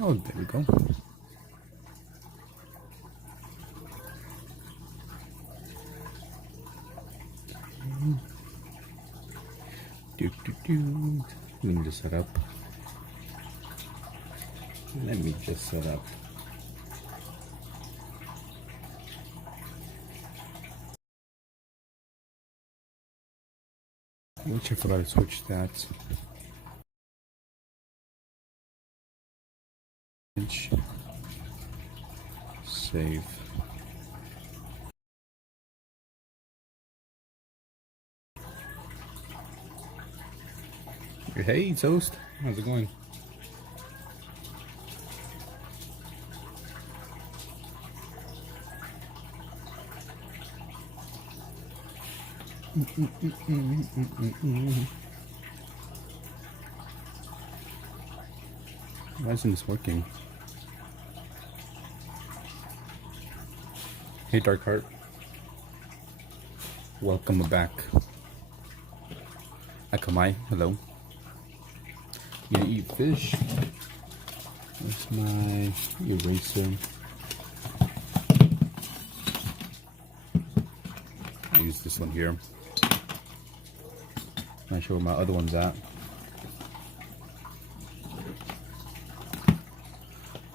Oh, there we go. Do, do, do. Let me just set up. Let me just set up. Which I forgot to switch that. Save. Hey, Toast. How's it going? Why isn't this working? Hey, Darkheart. Welcome back. Akamai, hello. You eat fish? Where's my eraser? I use this one here. Not sure where my other one's at.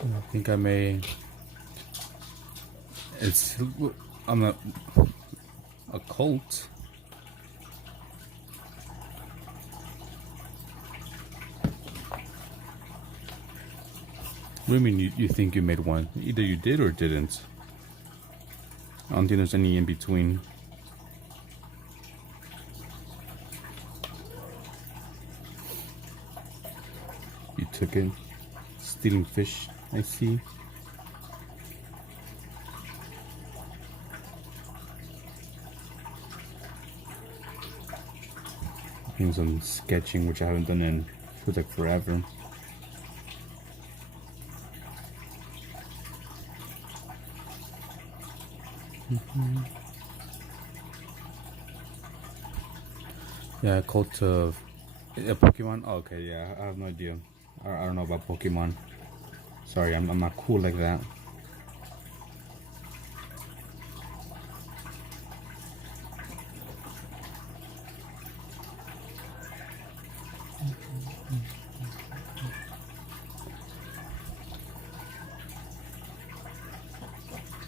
I think I may. I'm a cult. What do you mean you think you made one? Either you did or didn't. I don't think there's any in between. You took it. Stealing fish, I see. Doing some sketching, which I haven't done in feels like forever. Yeah, cult of a Pokemon. Oh, okay, yeah, I have no idea. I don't know about Pokemon. Sorry, I'm not cool like that.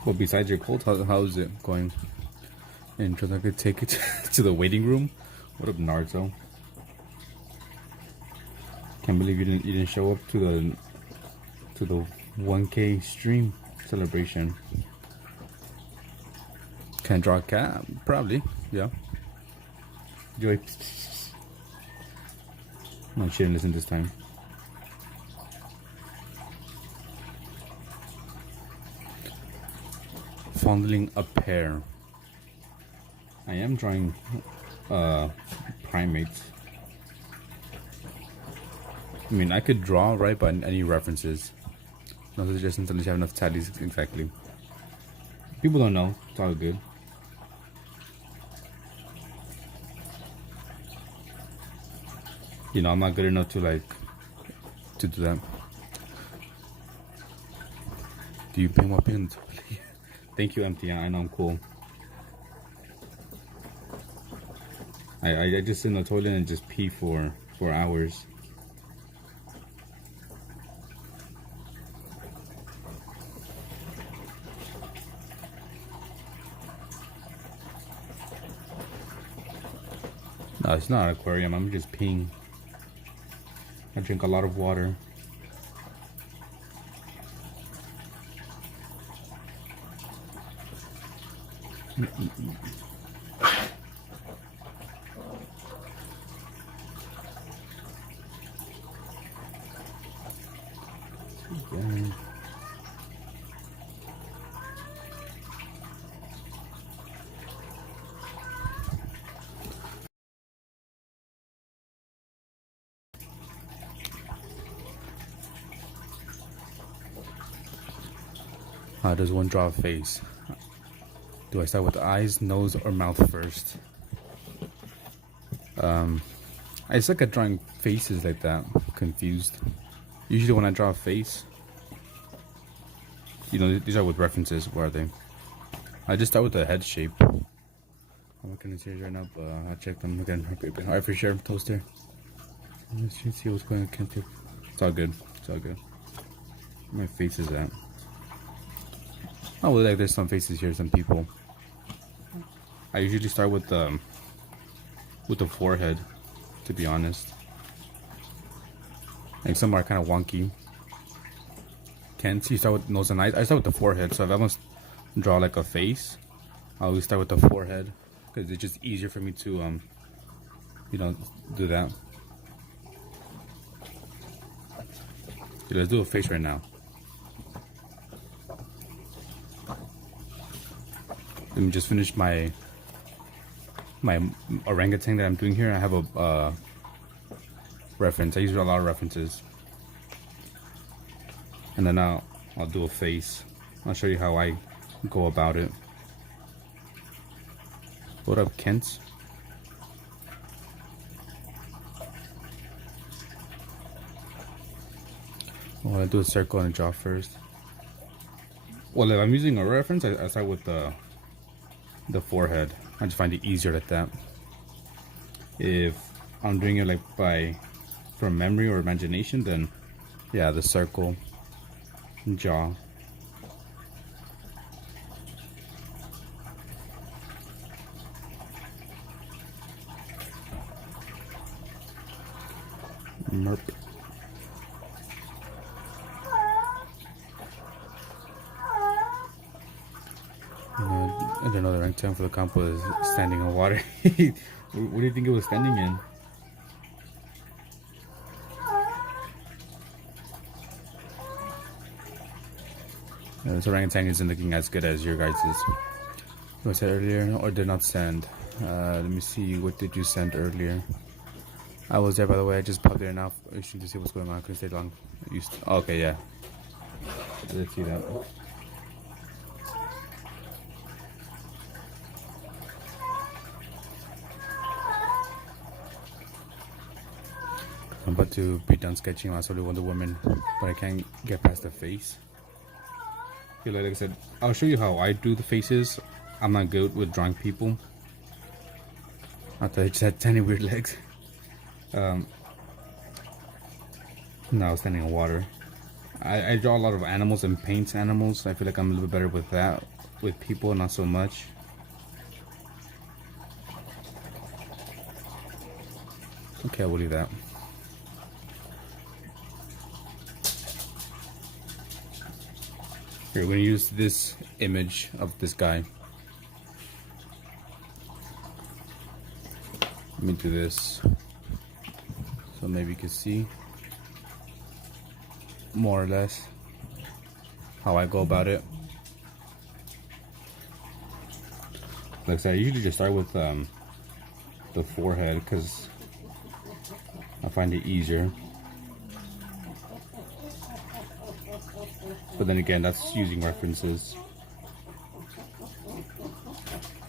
Well, besides your cult, how is it going? And I could take it to the waiting room. What up, Naruto? Can't believe you didn't show up to the 1K stream celebration. Can I draw a cat? Probably, yeah. Do I? No, she didn't listen this time. Fondling a pear. I am drawing primates. I mean, I could draw, right, but any references. No suggestions unless you have enough tallies, exactly. People don't know. It's all good. You know, I'm not good enough to do that. Do you pay my pins? Thank you, Empty. I know I'm cool. I just sit in the toilet and just pee for hours. No, it's not an aquarium. I'm just peeing. I drink a lot of water. How does one draw a face? Do I start with eyes, nose, or mouth first? I suck at drawing faces like that. Confused. Usually when I draw a face, You know, these are with references. Where are they? I just start with the head shape. I'm looking at series right now, but I'll check them again. Alright, for sure, toaster. Let's see what's going on. It's all good. It's all good. Where my face is at. Oh, well, like there's some faces here, some people. I usually start with the forehead, to be honest. Like some are kind of wonky. Can't see. Start with nose and eyes. I start with the forehead. So if I want to draw like a face, I always start with the forehead because it's just easier for me to you know, do that. Okay, let's do a face right now. Let me just finish my orangutan that I'm doing here. I have a reference. I use a lot of references, and then I'll do a face. I'll show you how I go about it. What up, Kent? Well, I do a circle and a jaw first. Well, if I'm using a reference, I start with the forehead. I just find it easier like that. If I'm doing it like from memory or imagination, then yeah, the circle, jaw. Merp. I don't know, the rank time for the compo is standing in water. What do you think it was standing in? This orangutan isn't looking as good as your guys's. What I said earlier, or did not send. Let me see, what did you send earlier? I was there, by the way. I just popped there now to see what's going on. I couldn't stay long. Oh, okay, yeah. I did see that. I'm about to be done sketching last only Wonder Woman, but I can't get past the face. Okay, like I said, I'll show you how I do the faces. I'm not good with drawing people. I thought I just had tiny weird legs. Now standing in water. I draw a lot of animals and paint animals. I feel like I'm a little bit better with that. With people, not so much. Okay, I will leave that. Here, we're gonna use this image of this guy. Let me do this so maybe you can see more or less how I go about it. Like I said, I usually just start with the forehead because I find it easier. But then again, that's using references.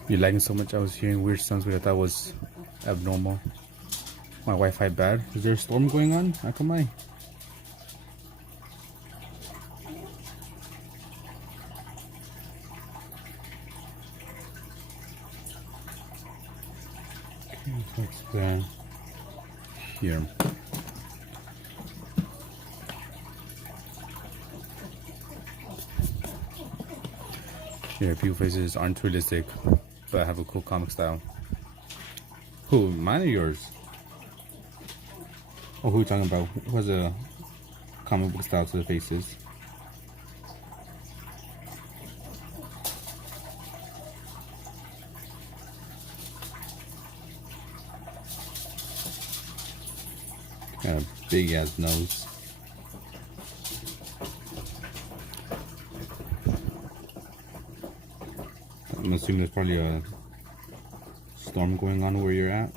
You're lagging so much, I was hearing weird sounds which I thought was abnormal. My Wi-Fi bad. Is there a storm going on? How come I? Okay, fix that here. Yeah, people faces aren't realistic, but have a cool comic style. Who? Mine or yours? Oh, who are you talking about? Who has a comic book style to the faces? Got a big ass nose. I'm assuming there's probably a storm going on where you're at.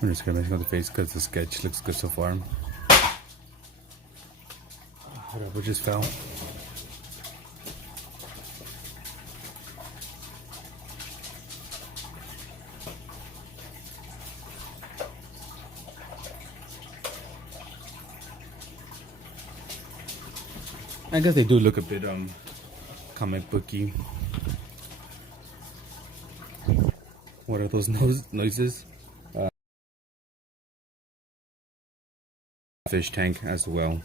I'm just gonna make the face because the sketch looks good so far. Whatever just fell. I guess they do look a bit comic booky. What are those noises? Fish tank as well.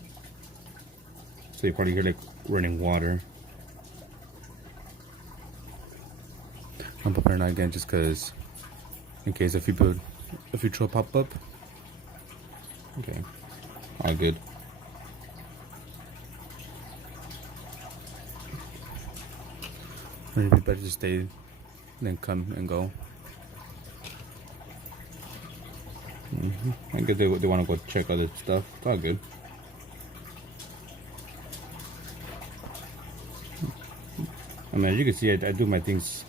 So you probably hear like running water. I'm preparing that again just because in case a future pop up. Okay. All good. Maybe better to stay than come and go. I guess they want to go check other stuff. It's all good. I mean, as you can see, I do my things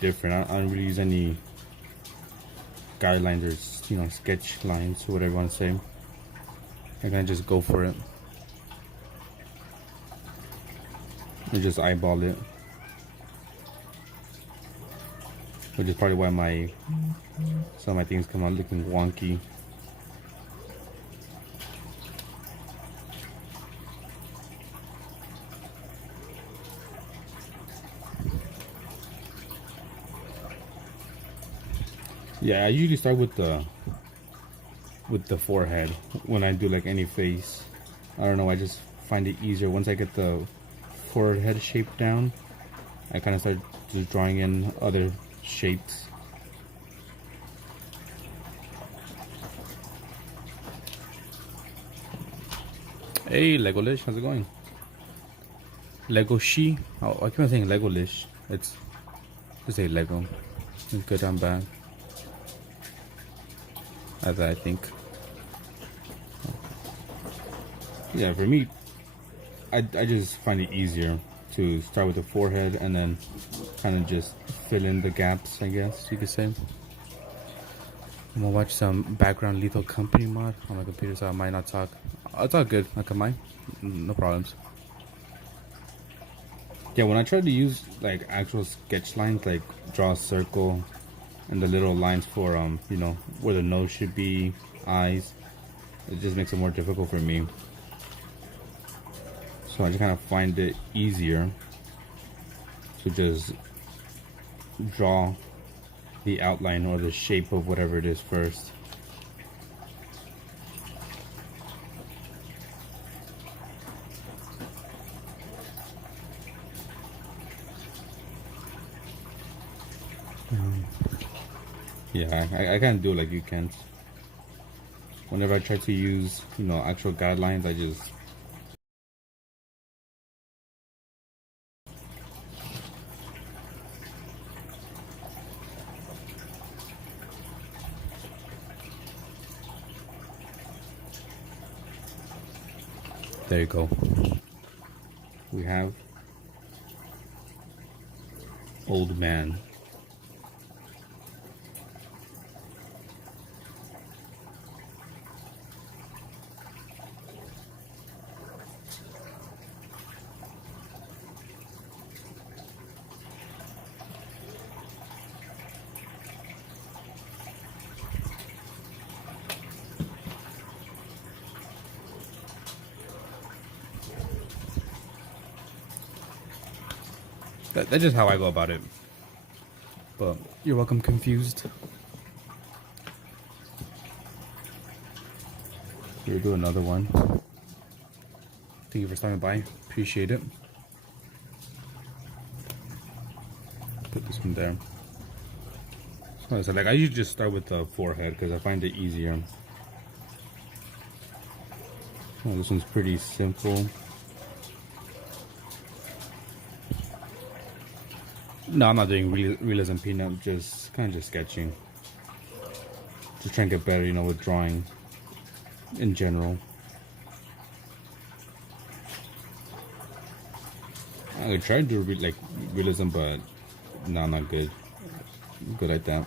different. I don't really use any guidelines or sketch lines or whatever you want to say. I kind of just go for it. I just eyeball it. Which is probably why some of my things come out looking wonky. Yeah, I usually start with the forehead when I do like any face. I don't know, I just find it easier once I get the forehead shape down. I kind of start just drawing in other shapes. Hey Legolish, how's it going? Legoshi? Oh, I keep on saying Legolish. It's just say Lego. It's good and bad. As I think. Yeah, for me, I just find it easier to start with the forehead and then kind of just fill in the gaps, I guess you could say. I'm gonna watch some background Lethal Company mod on my computer, so I might not talk. It's all good. I can mind. No problems. Yeah, when I try to use like actual sketch lines, like draw a circle and the little lines for where the nose should be, eyes, it just makes it more difficult for me. So I just kind of find it easier to just draw the outline or the shape of whatever it is first. Yeah, I can't do it like you can. Whenever I try to use, actual guidelines, I just there you go. We have Old Man. That's just how I go about it. But you're welcome, Confused. Here, do another one. Thank you for stopping by. Appreciate it. Put this one there. So like I usually just start with the forehead because I find it easier. Oh, this one's pretty simple. No, I'm not doing realism peanut, just kind of just sketching. Just trying to get better, with drawing in general. I tried to do like realism, but no, I'm not good. I'm good at that.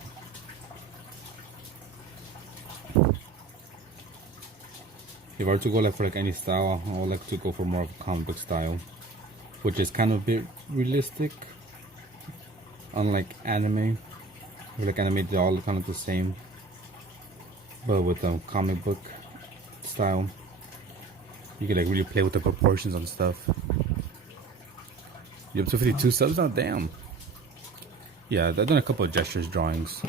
If I were to go like for like any style, I would like to go for more of a comic book style, which is kind of a bit realistic. Unlike anime, like anime, they all look kind of the same, but with comic book style, you can like really play with the proportions and stuff. You up to 52 subs now? Damn. Yeah, I've done a couple of gestures drawings.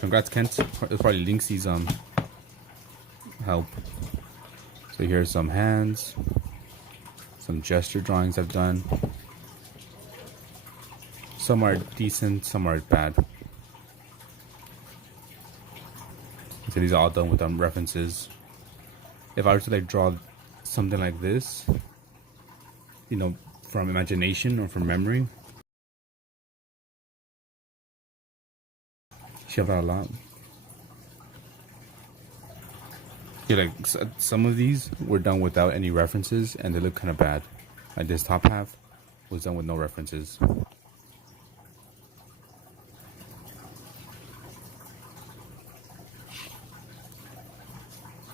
Congrats, Kent. It's probably Linksy's help. So here's some hands, some gesture drawings I've done. Some are decent, some are bad. So these are all done with references. If I were to like draw something like this, you know, from imagination or from memory, shove out a lot. Yeah, like some of these were done without any references and they look kind of bad. Like this top half was done with no references.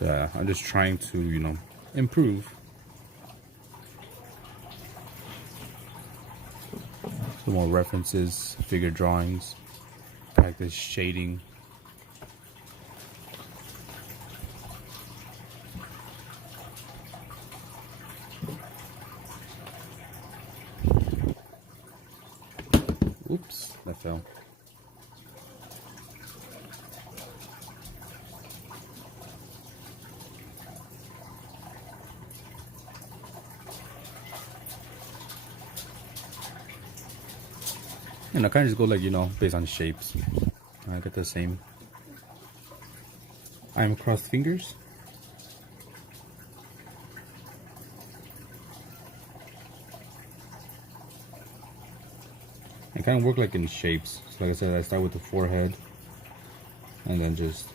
Yeah, I'm just trying to, you know, improve. Some more references, figure drawings, practice shading. Oops, that fell. And I kind of just go like, you know, based on shapes. I get the same. I'm crossed fingers. I kind of work like in shapes. So like I said, I start with the forehead and then just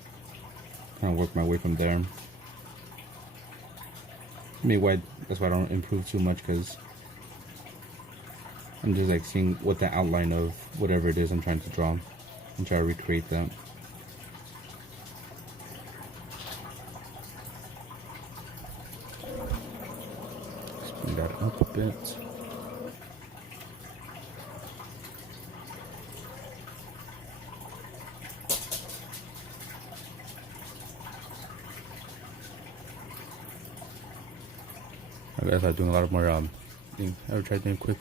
kind of work my way from there. Maybe that's why I don't improve too much, because I'm just like seeing what the outline of whatever it is I'm trying to draw and try to recreate that. Just bring that up a bit. I guess I'm doing a lot more ever tried doing quick?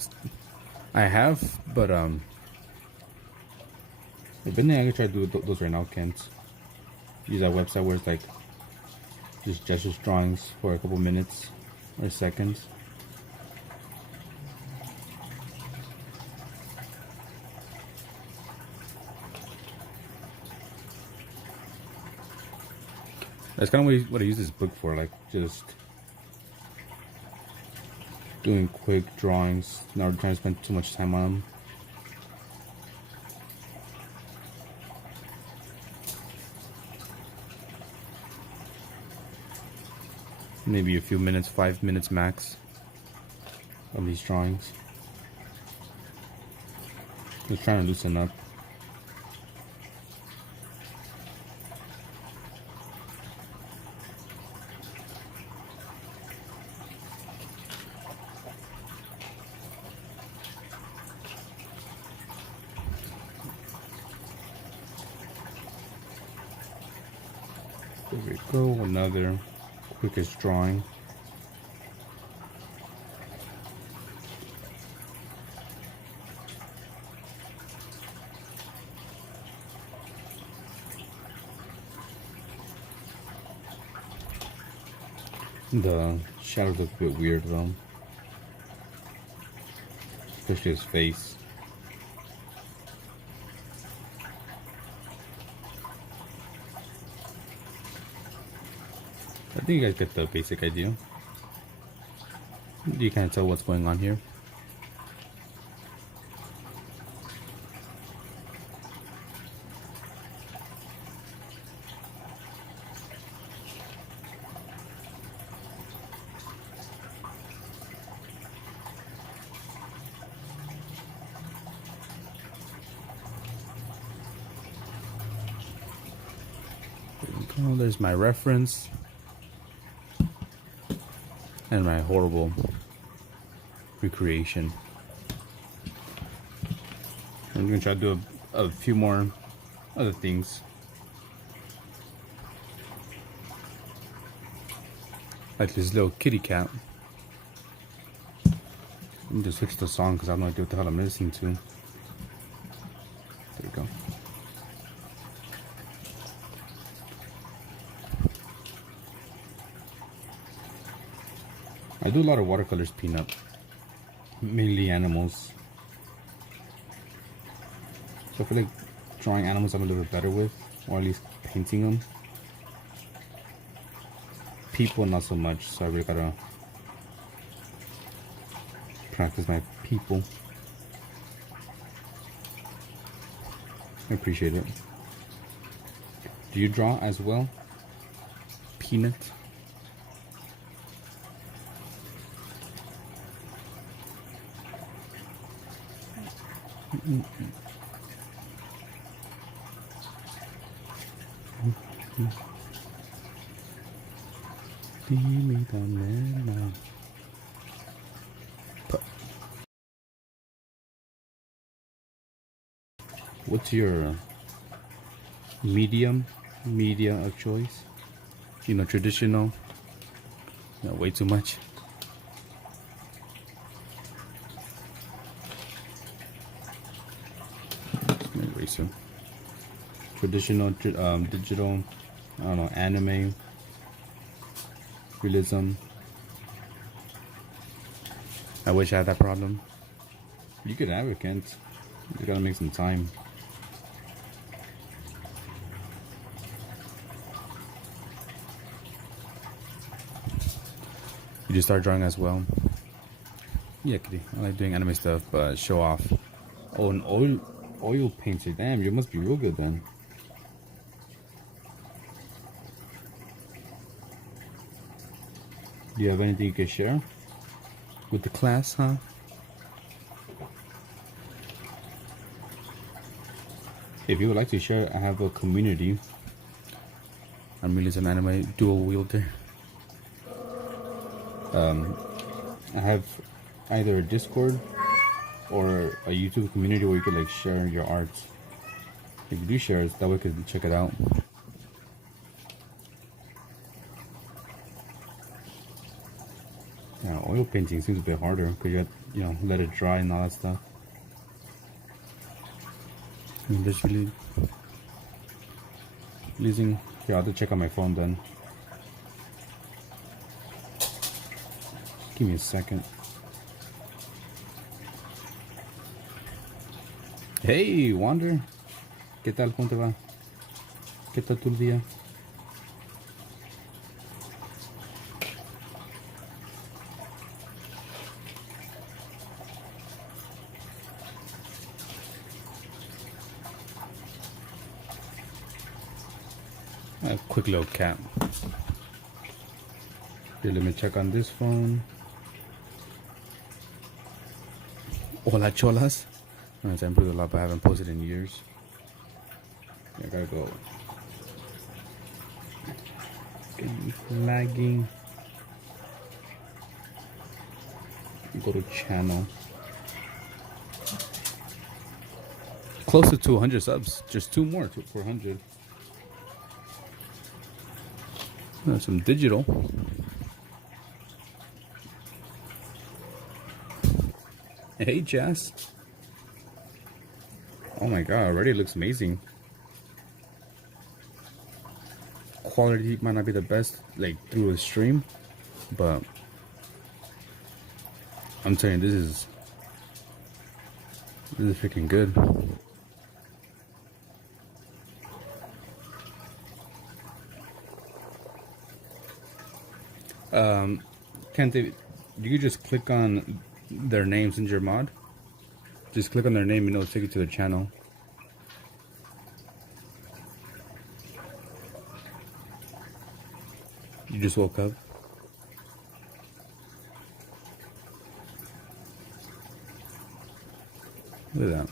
I have, but I've been there. I can try to do those right now, Kent. Use that website where it's like just gestures drawings for a couple minutes or seconds. That's kind of what I use this book for, like just doing quick drawings, not trying to spend too much time on them. Maybe a few minutes, 5 minutes max of these drawings. Just trying to loosen up. There we go, another quickest drawing. The shadows look a bit weird though, especially his face. I think you guys get the basic idea. You can't tell what's going on here. There we go. There's my reference. and my horrible recreation. I'm gonna try to do a few more other things. Like this little kitty cat. I'm just switch the song because I have no idea what the hell I'm listening to. There you go. I do a lot of watercolors, Peanut. Mainly animals. So I feel like drawing animals I'm a little bit better with, or at least painting them. People not so much, so I really gotta practice my people. I appreciate it. Do you draw as well, Peanut? What's your media of choice? You know, traditional? No, way too much. Eraser. Traditional, digital, I don't know, anime, realism. I wish I had that problem. You could have it, Kent. You gotta make some time. You just start drawing as well. Yeah, kitty. I like doing anime stuff, but show off. Oh, an oil painter. Damn, you must be real good then. Do you have anything you can share with the class, huh? If you would like to share, I have a community. I'm really an anime dual wielder. I have either a Discord or a YouTube community where you could like share your art. If you do share it, that way you could check it out. Yeah, oil painting seems a bit harder because you have, you know, let it dry and all that stuff. I'm literally using. Here, I'll have to check on my phone then. Give me a second. Hey, Wander. ¿Qué tal? ¿Cómo te va? ¿Qué tal tu día? A quick little cat. Here, let me check on this phone. Hola cholas. I improved a lot, but I haven't posted in years. I gotta go. Lagging. Go to channel. Close to 200 subs. Just 2 more to 400. Some digital. Hey, Jess. Oh my god, already looks amazing. Quality might not be the best, like, through a stream, but I'm telling you, this is freaking good. Can't they, do you just click on their names in your mod? Just click on their name and it'll take you to their channel. You just woke up. Look at that.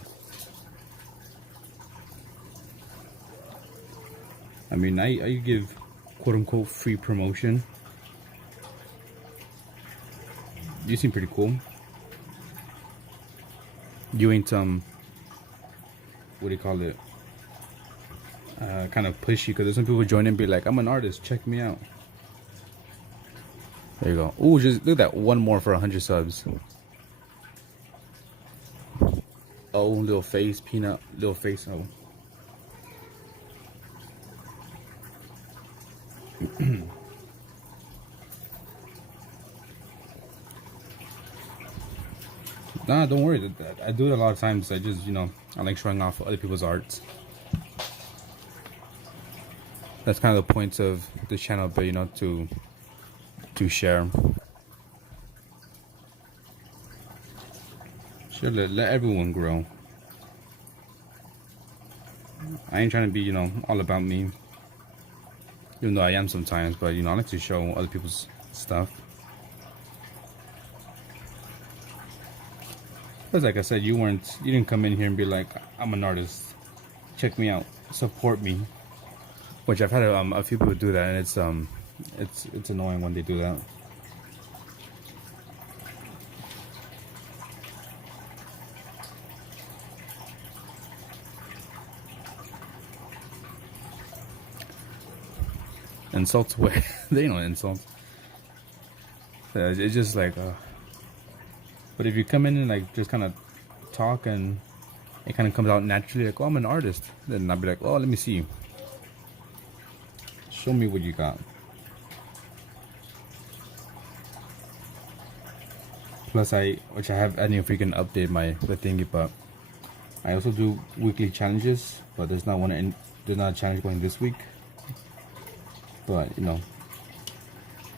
I mean, I give quote unquote free promotion. you seem pretty cool. You ain't what do you call it? Kind of pushy, because there's some people join and be like, I'm an artist, check me out. There you go. Ooh, just look at that, one more for 100 subs. Oh, little face, peanut, little face. Oh. Nah, don't worry. I do it a lot of times. I just, I like showing off other people's arts. That's kind of the point of this channel, but to share. Sure, let everyone grow. I ain't trying to be, all about me. Even though I am sometimes, but I like to show other people's stuff. Because like I said, you didn't come in here and be like, I'm an artist, check me out, support me. Which I've had a few people do that, and it's annoying when they do that. Insults away. They know insults. It's just like, but if you come in and like just kind of talk and it kind of comes out naturally, like, oh, I'm an artist, then I'll be like, oh, let me see. Show me what you got. Plus, which I have, I need to freaking update the thingy, but I also do weekly challenges, but there's not a challenge going this week. But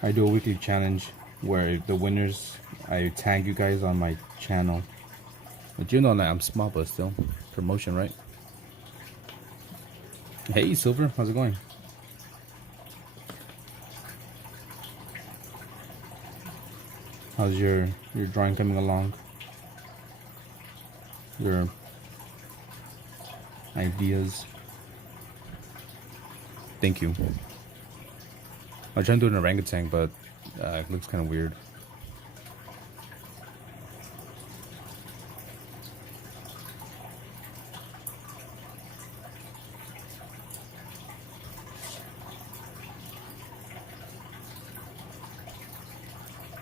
I do a weekly challenge where the winners, I tag you guys on my channel. But that I'm small, but still promotion, right? Hey Silver, how's it going? How's your drawing coming along? Your ideas? Thank you. I'm trying to do an orangutan, but it looks kind of weird.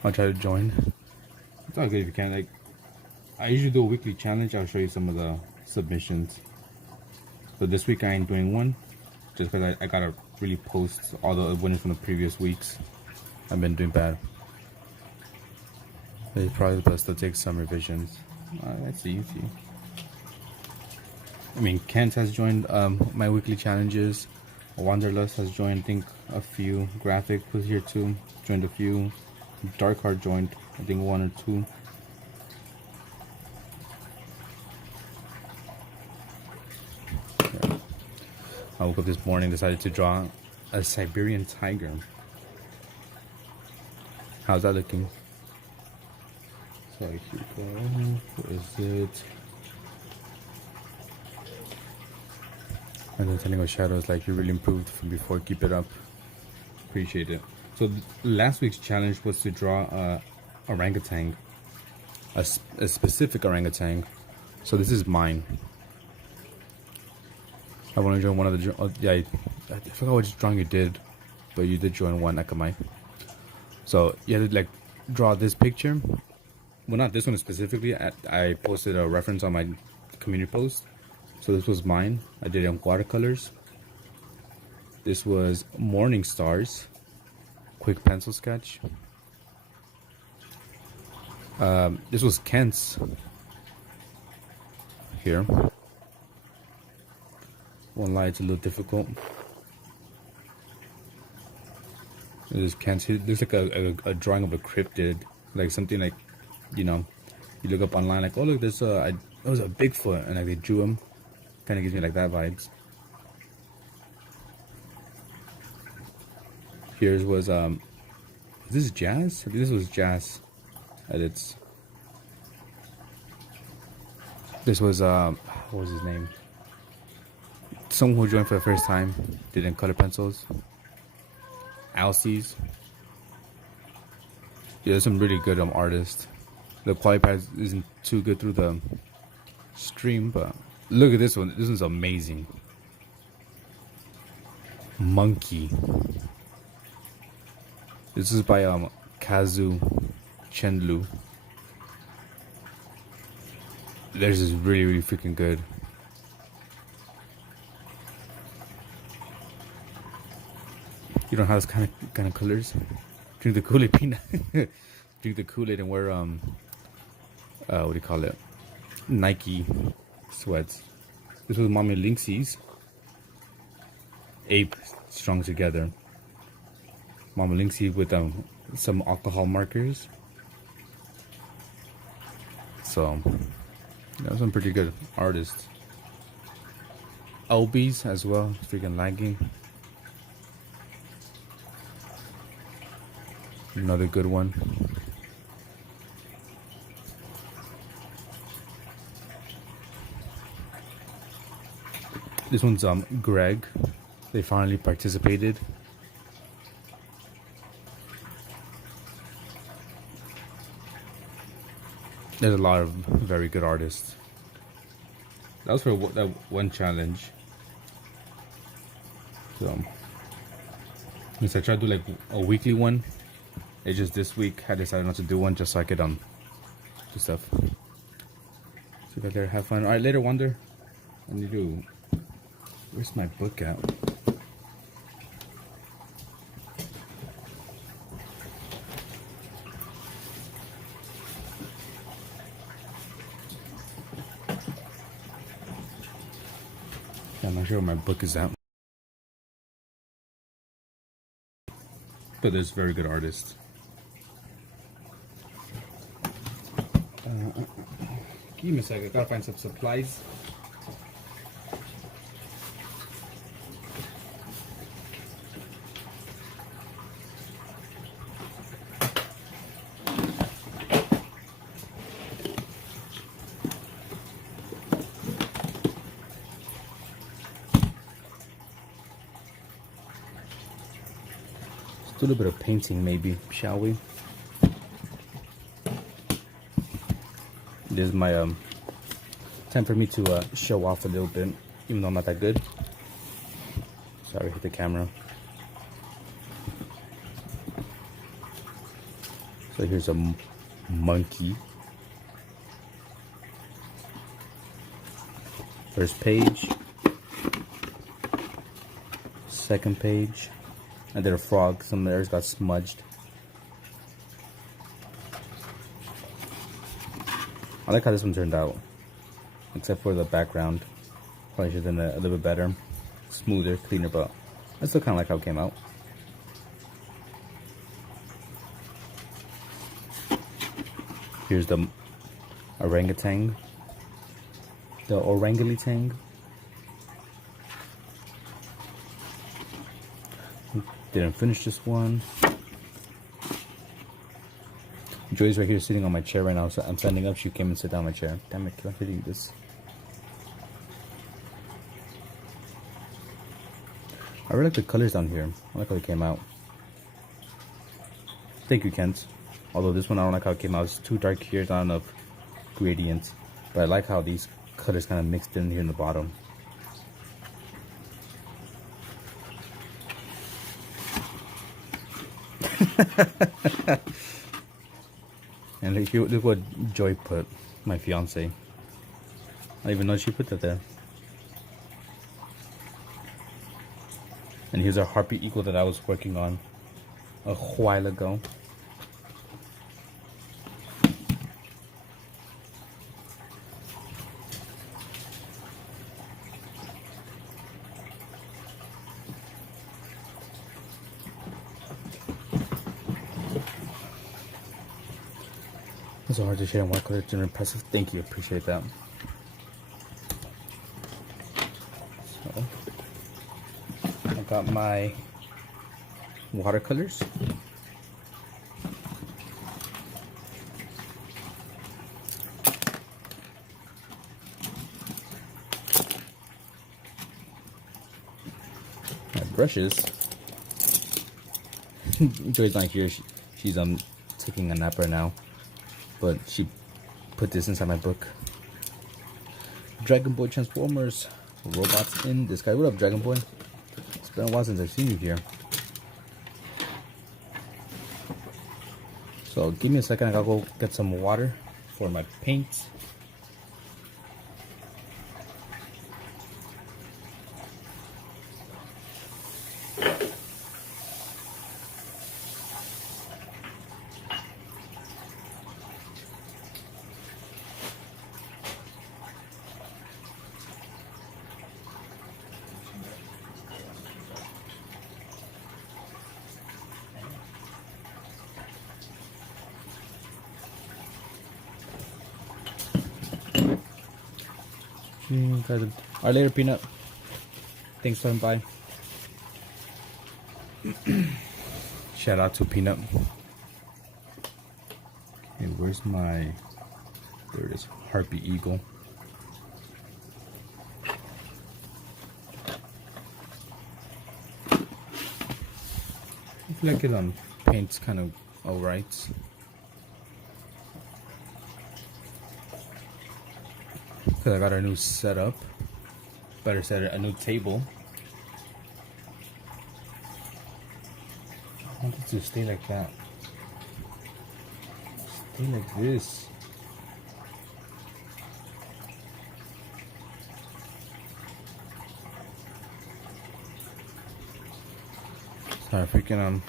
I'll try to join. It's all good if you can. Like, I usually do a weekly challenge. I'll show you some of the submissions. But this week I ain't doing one, just because I gotta really post all the winners from the previous weeks. I've been doing bad. It's probably best to take some revisions. That's easy. I mean, Kent has joined my weekly challenges. Wanderlust has joined, I think, a few. Graphic was here too, joined a few. Darkheart joined, I think, 1 or 2. Yeah. I woke up this morning, decided to draw a Siberian tiger. How's that looking? So here we go. Where is it? And then telling our shadows like you really improved from before. Keep it up. Appreciate it. So last week's challenge was to draw a orangutan, a specific orangutan. So this is mine. I want to join one of the. Yeah, I forgot which drawing you did, but you did join one, Akamai. So you had to like draw this picture. Well, not this one specifically. I posted a reference on my community post. So this was mine. I did it in watercolors. This was Morning Stars. Quick pencil sketch. This was Kent's. Here. Won't lie, it's a little difficult. This is Kent's. It looks like a drawing of a cryptid. Like something like, you look up online like, oh look, there's it was a Bigfoot, and like they drew him. Kind of gives me like that vibes. Here's was is this Jazz? I think this was Jazz edits. This was what was his name? Someone who joined for the first time, did in color pencils. Alces. Yeah, there's some really good artists. The quality pad isn't too good through the stream, but look at this one. This one's amazing. Monkey. This is by Kazu Chenlu. This is really freaking good. You don't have this kind of colors. Drink the Kool-Aid peanut. Drink the Kool-Aid and wear what do you call it? Nike sweats. This was Mommy Linksys. Ape strung together. Mama Linksy with some alcohol markers. So that was some pretty good artists. Elbies as well, freaking lagging. Another good one. This one's Greg. They finally participated. There's a lot of very good artists. That was for that one challenge. So, since I tried to do like a weekly one, it's just this week I decided not to do one just so I could do stuff. So got there, have fun. All right, later, Wonder. I need to. Where's my book at? I'm not sure where my book is at. But there's very good artists. Give me a second, I gotta find some supplies. Let's do a little bit of painting maybe, shall we? This is my time for me to show off a little bit, even though I'm not that good. Sorry, hit the camera. So here's a monkey. First page. Second page. I did a frog. Some of theirs got smudged. I like how this one turned out, except for the background. Probably should have done a little bit better, smoother, cleaner, but I still kind of like how it came out. Here's the orangutan, the orangutan. Didn't finish this one. Joy's right here sitting on my chair right now, so I'm standing up. She came and sat down on my chair. Damn it, I'm hitting this. I really like the colors down here. I like how they came out. Thank you, Kent. Although this one I don't like how it came out. It's too dark here, not enough gradient. But I like how these colors kind of mixed in here in the bottom. And look what Joy put, my fiance. I didn't even know she put that there. And here's a Harpy Eagle that I was working on a while ago. It's so hard to share in watercolor. It's impressive. Thank you. Appreciate that. So, I got my watercolors. My brushes. Joy's not here. She's taking a nap right now, but she put this inside my book. Dragon Boy Transformers, robots in the sky. What up, Dragon Boy? It's been a while since I've seen you here. So give me a second, I gotta go get some water for my paint. Alright, later, Peanut. Thanks for coming by. Shout out to Peanut. Okay, where's my... There it is. Harpy Eagle. I feel like it paints kind of alright. Because I got a new setup. Better said, a new table. I want it to stay like that. Stay like this. Sorry, freaking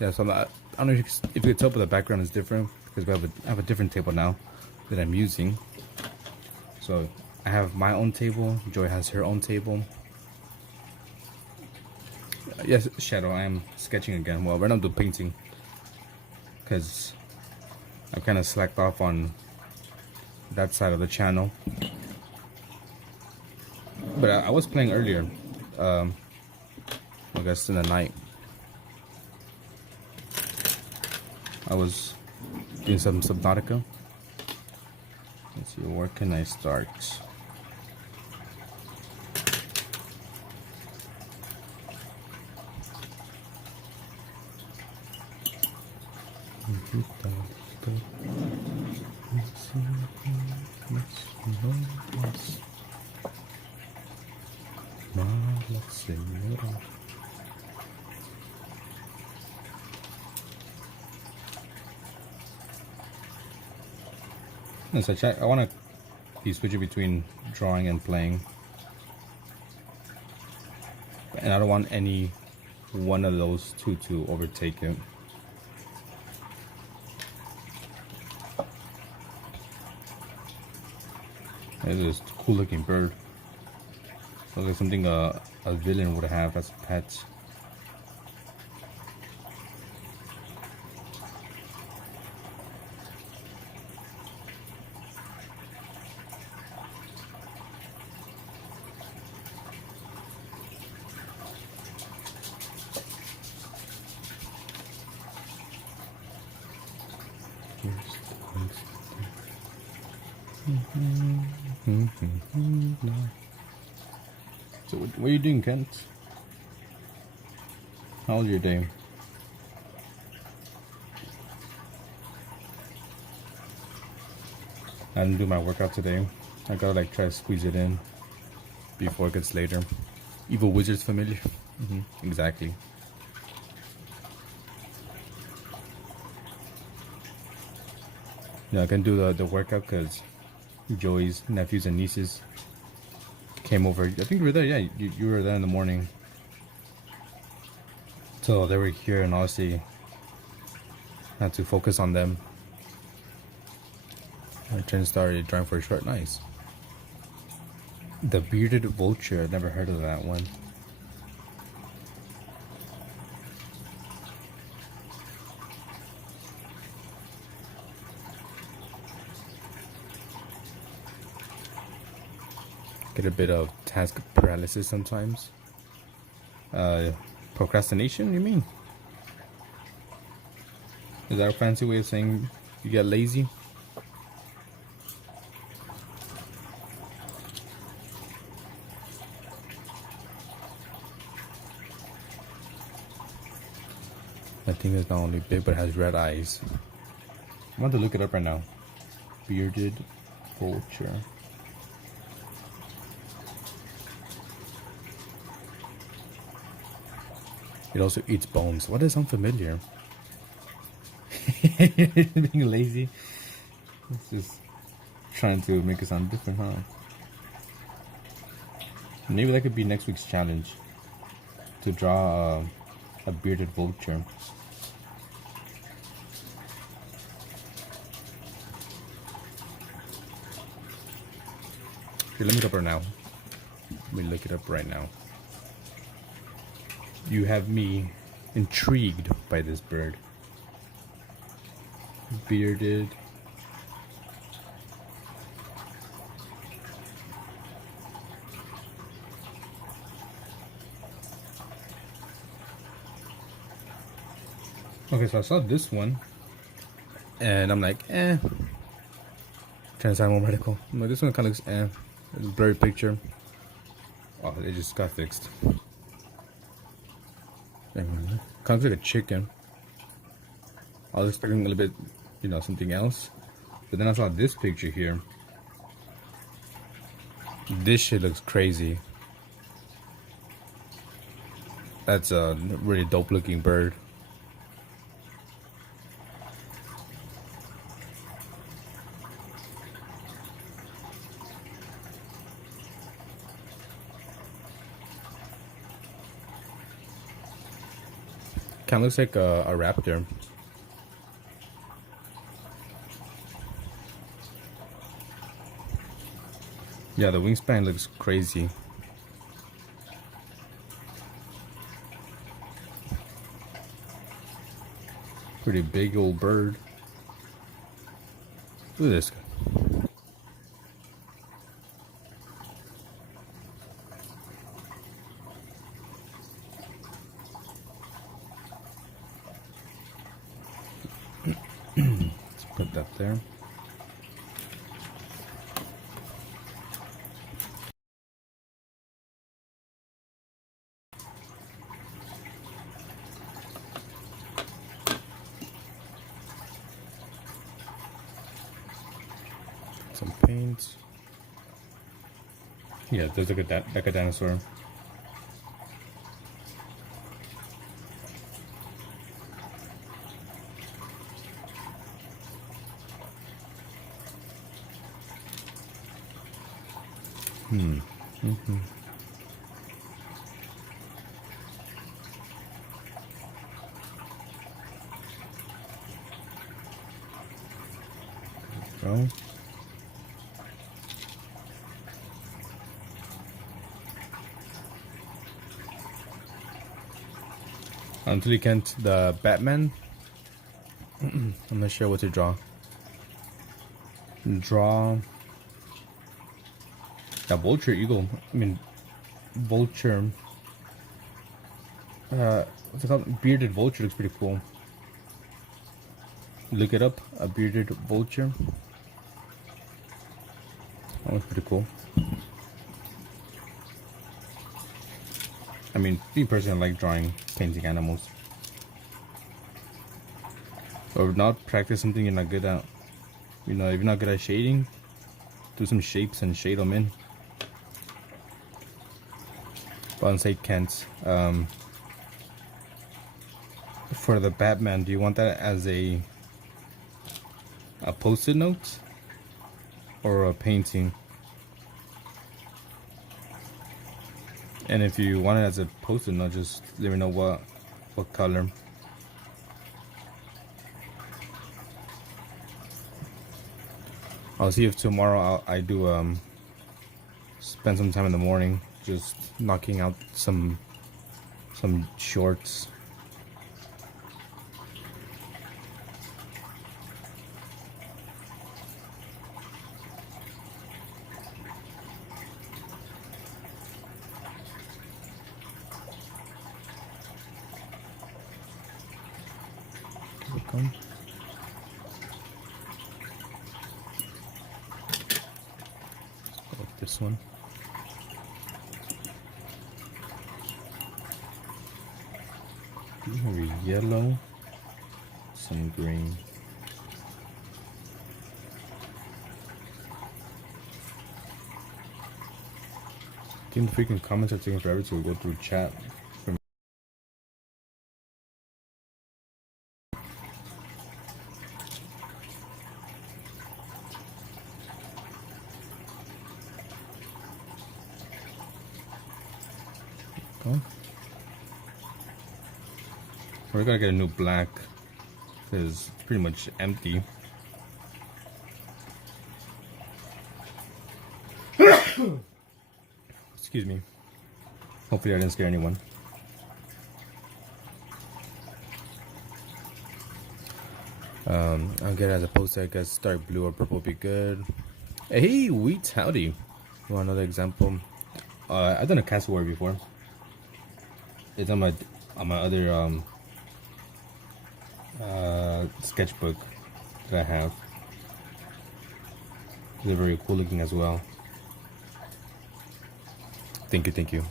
yeah. So I don't know if you can tell, but the background is different because I have a different table now that I'm using. So I have my own table. Joy has her own table. Yes, Shadow, I am sketching again. Well, right now I'm doing painting because I've kind of slacked off on that side of the channel. But I was playing earlier, I guess in the night. I was doing some Subnautica. Let's see, where can I start? So I want to be switching between drawing and playing, and I don't want any one of those two to overtake it. There's this cool looking bird. Looks like something a villain would have as a pet. So what are you doing, Kent? How was your day? I didn't do my workout today. I gotta like try to squeeze it in before it gets later. Evil Wizards familiar? Exactly. Yeah, I can do the workout because Joey's nephews and nieces came over. I think you were there. Yeah, you were there in the morning. So they were here, and honestly, I had to focus on them. My trend started drawing for a short. Nice. The Bearded Vulture. I've never heard of that one. Get a bit of task paralysis sometimes. Procrastination, you mean? Is that a fancy way of saying you get lazy? think it's not only big, but has red eyes. I'm about to look it up right now. Bearded vulture. It also eats bones. What is unfamiliar? Being lazy. It's just trying to make it sound different, huh? Maybe that could be next week's challenge. To draw a bearded vulture. Here, let me look it up right now. Let me look it up right now. You have me intrigued by this bird. Bearded. Okay, so I saw this one, and I'm like, eh. Trying to sound more medical. I'm like, this one kind of looks, eh. It's a blurry picture. Oh, it just got fixed. Kind of looks like a chicken. I was expecting a little bit, you know, something else. But then I saw this picture here. This shit looks crazy. That's a really dope looking bird. Kind of looks like a raptor. Yeah, the wingspan looks crazy. Pretty big old bird. Look at this. Let's put that there. Some paint. Yeah, there's like a dinosaur. Go. Until you can't the Batman. I'm not sure what to draw. Draw a vulture eagle. I mean vulture. What's it called? Bearded vulture looks pretty cool. Look it up. A bearded vulture. That one's pretty cool. I mean, me personally, I like drawing, painting animals. Or not practice something you're not good at. You know, if you're not good at shading, do some shapes and shade them in. But on say can't. For the Batman, do you want that as a post-it note or a painting? And if you want it as a post-it note, just let me know what color. I'll see if tomorrow I do spend some time in the morning just knocking out some shorts. This one. Maybe yellow. some green. I think the freaking comments are taking forever to go through chat. Oh. We're gonna get a new black because it's pretty much empty. Excuse me. Hopefully I didn't scare anyone. I'll get it as a poster. I guess dark blue or purple would be good. Hey, Wheat, howdy. You want another example? I've done a castle war before. It's on my other sketchbook that I have. They're very cool looking as well. Thank you, thank you.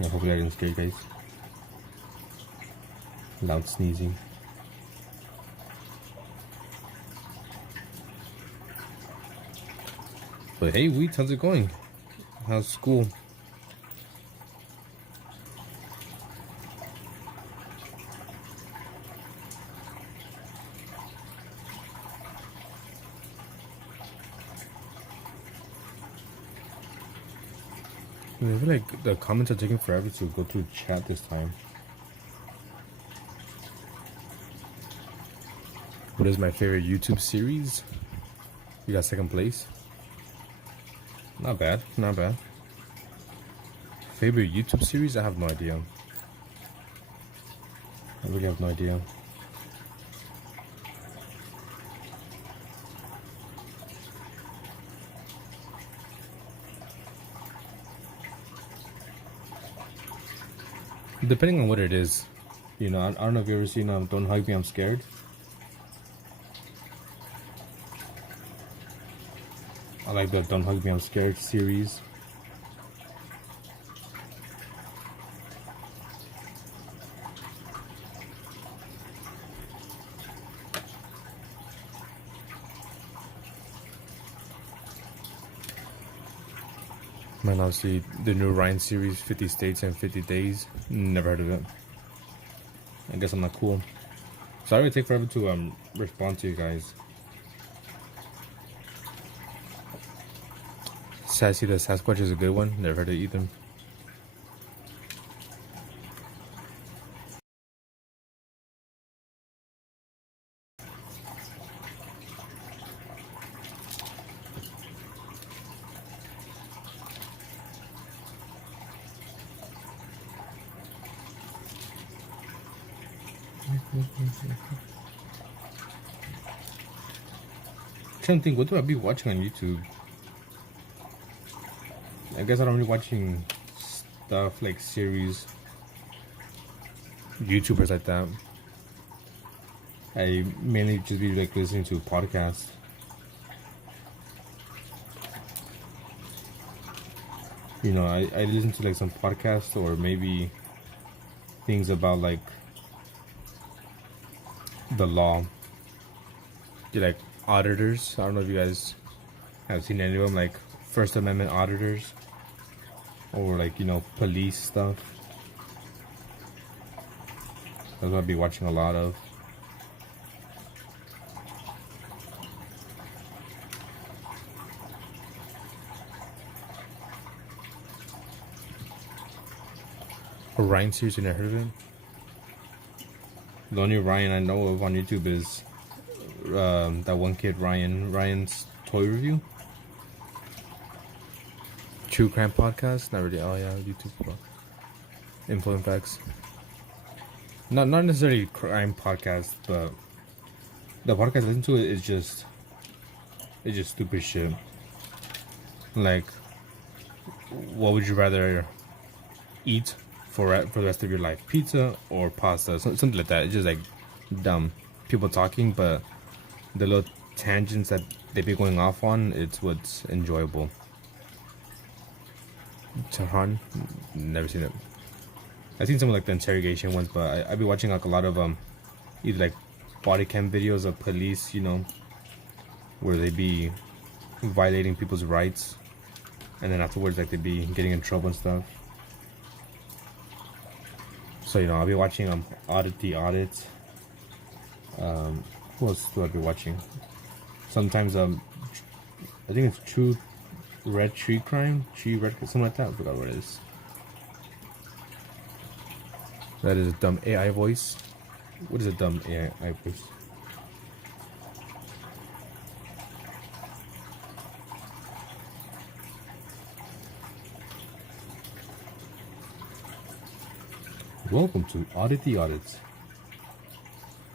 Yeah, hopefully I didn't scare you guys. Loud sneezing. But hey, Wheat, how's it going? How's school? I feel like the comments are taking forever to go through chat this time. What is my favorite YouTube series? You got second place? Not bad, not bad. Favorite YouTube series? I have no idea. I really have no idea. Depending on what it is, you know, I don't know if you've ever seen Don't Hug Me, I'm Scared. I like the Don't Hug Me, I'm Scared series. Man, obviously the new Ryan series, 50 States and 50 Days. Never heard of it. I guess I'm not cool. Sorry it take forever to respond to you guys. Sassy the Sasquatch is a good one. Never heard of either. I'm trying to think, what do I be watching on YouTube? I guess I don't really watching stuff like series, YouTubers like that. I mainly just be like listening to podcasts. You know, I listen to like some podcasts or maybe things about like the law. Like auditors. I don't know if you guys have seen any of them, like First Amendment auditors, or like, you know, police stuff. That's what I'll be watching a lot of. Ryan series, you never heard of it? The only Ryan I know of on YouTube is that one kid, Ryan's toy review. True Crime Podcast? Not really. Oh yeah, YouTube. Info and Facts. Not necessarily crime podcast, but the podcast I listen to is just stupid shit. Like, what would you rather eat for the rest of your life? Pizza or pasta? Something like that. It's just like dumb people talking, but the little tangents that they be going off on, it's what's enjoyable. Tahan, never seen it. I've seen some of like the interrogation ones, but I've been watching like a lot of either like body cam videos of police, you know, where they be violating people's rights, and then afterwards like they be getting in trouble and stuff. So, you know, I'll be watching Audit the Audit. Who else do I be watching? Sometimes I think it's True Red Tree Crime, something like that. I forgot what it is. That is a dumb AI voice. What is a dumb AI voice? Welcome to Audit the Audits,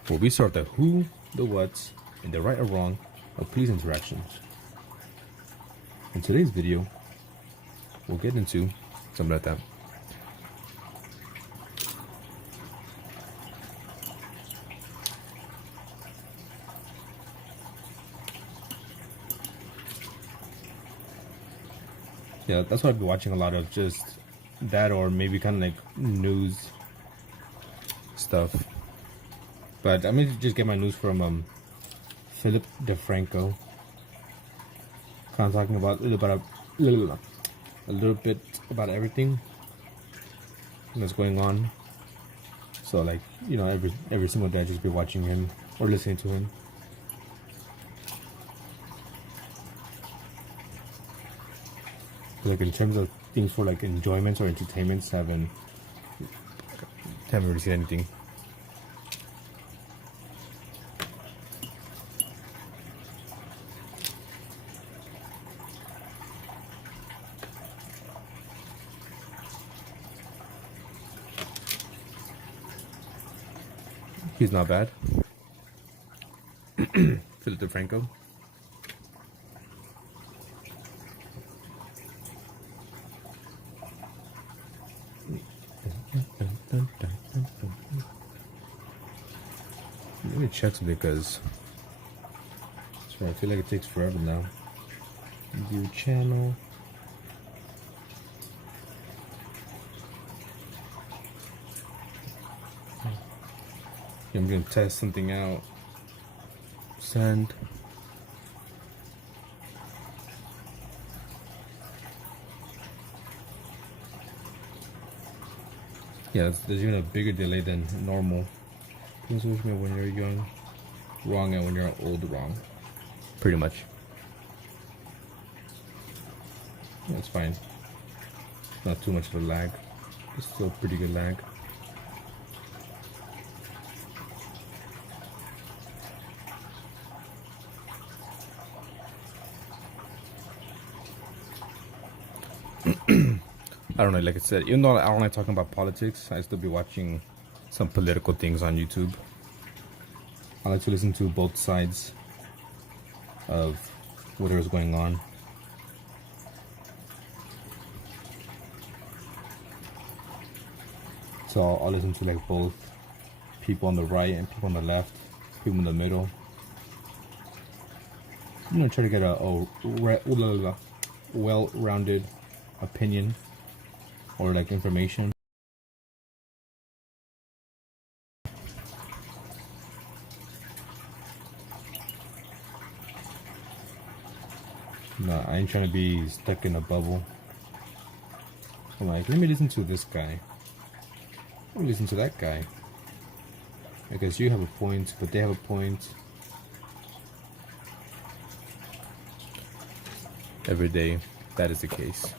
where we start the who, the what, and the right or wrong of police interactions. In today's video, we'll get into something like that. Yeah, that's what I've been watching a lot of, just that or maybe kind of like news stuff. But I'm gonna just get my news from Philip DeFranco. Kind of talking about a little bit about everything that's going on. So like, you know, every single day I just be watching him or listening to him. Like in terms of things for like enjoyments or entertainments, haven't really seen anything. He's not bad. Philip DeFranco. Let me check some because I feel like it takes forever now. View channel. I'm gonna test something out. Send. Yeah, there's even a bigger delay than normal. Please wish me when you're young wrong and when you're old wrong. Pretty much. That's fine. Not too much of a lag. It's still pretty good lag. I don't know, like I said, even though I don't like talking about politics, I still be watching some political things on YouTube. I like to listen to both sides of whatever's going on. So I'll listen to like both people on the right and people on the left, people in the middle. I'm gonna try to get a well-rounded opinion or like information. No, I ain't trying to be stuck in a bubble. I'm like, let me listen to this guy. Let me listen to that guy. I guess you have a point, but they have a point. Every day, that is the case.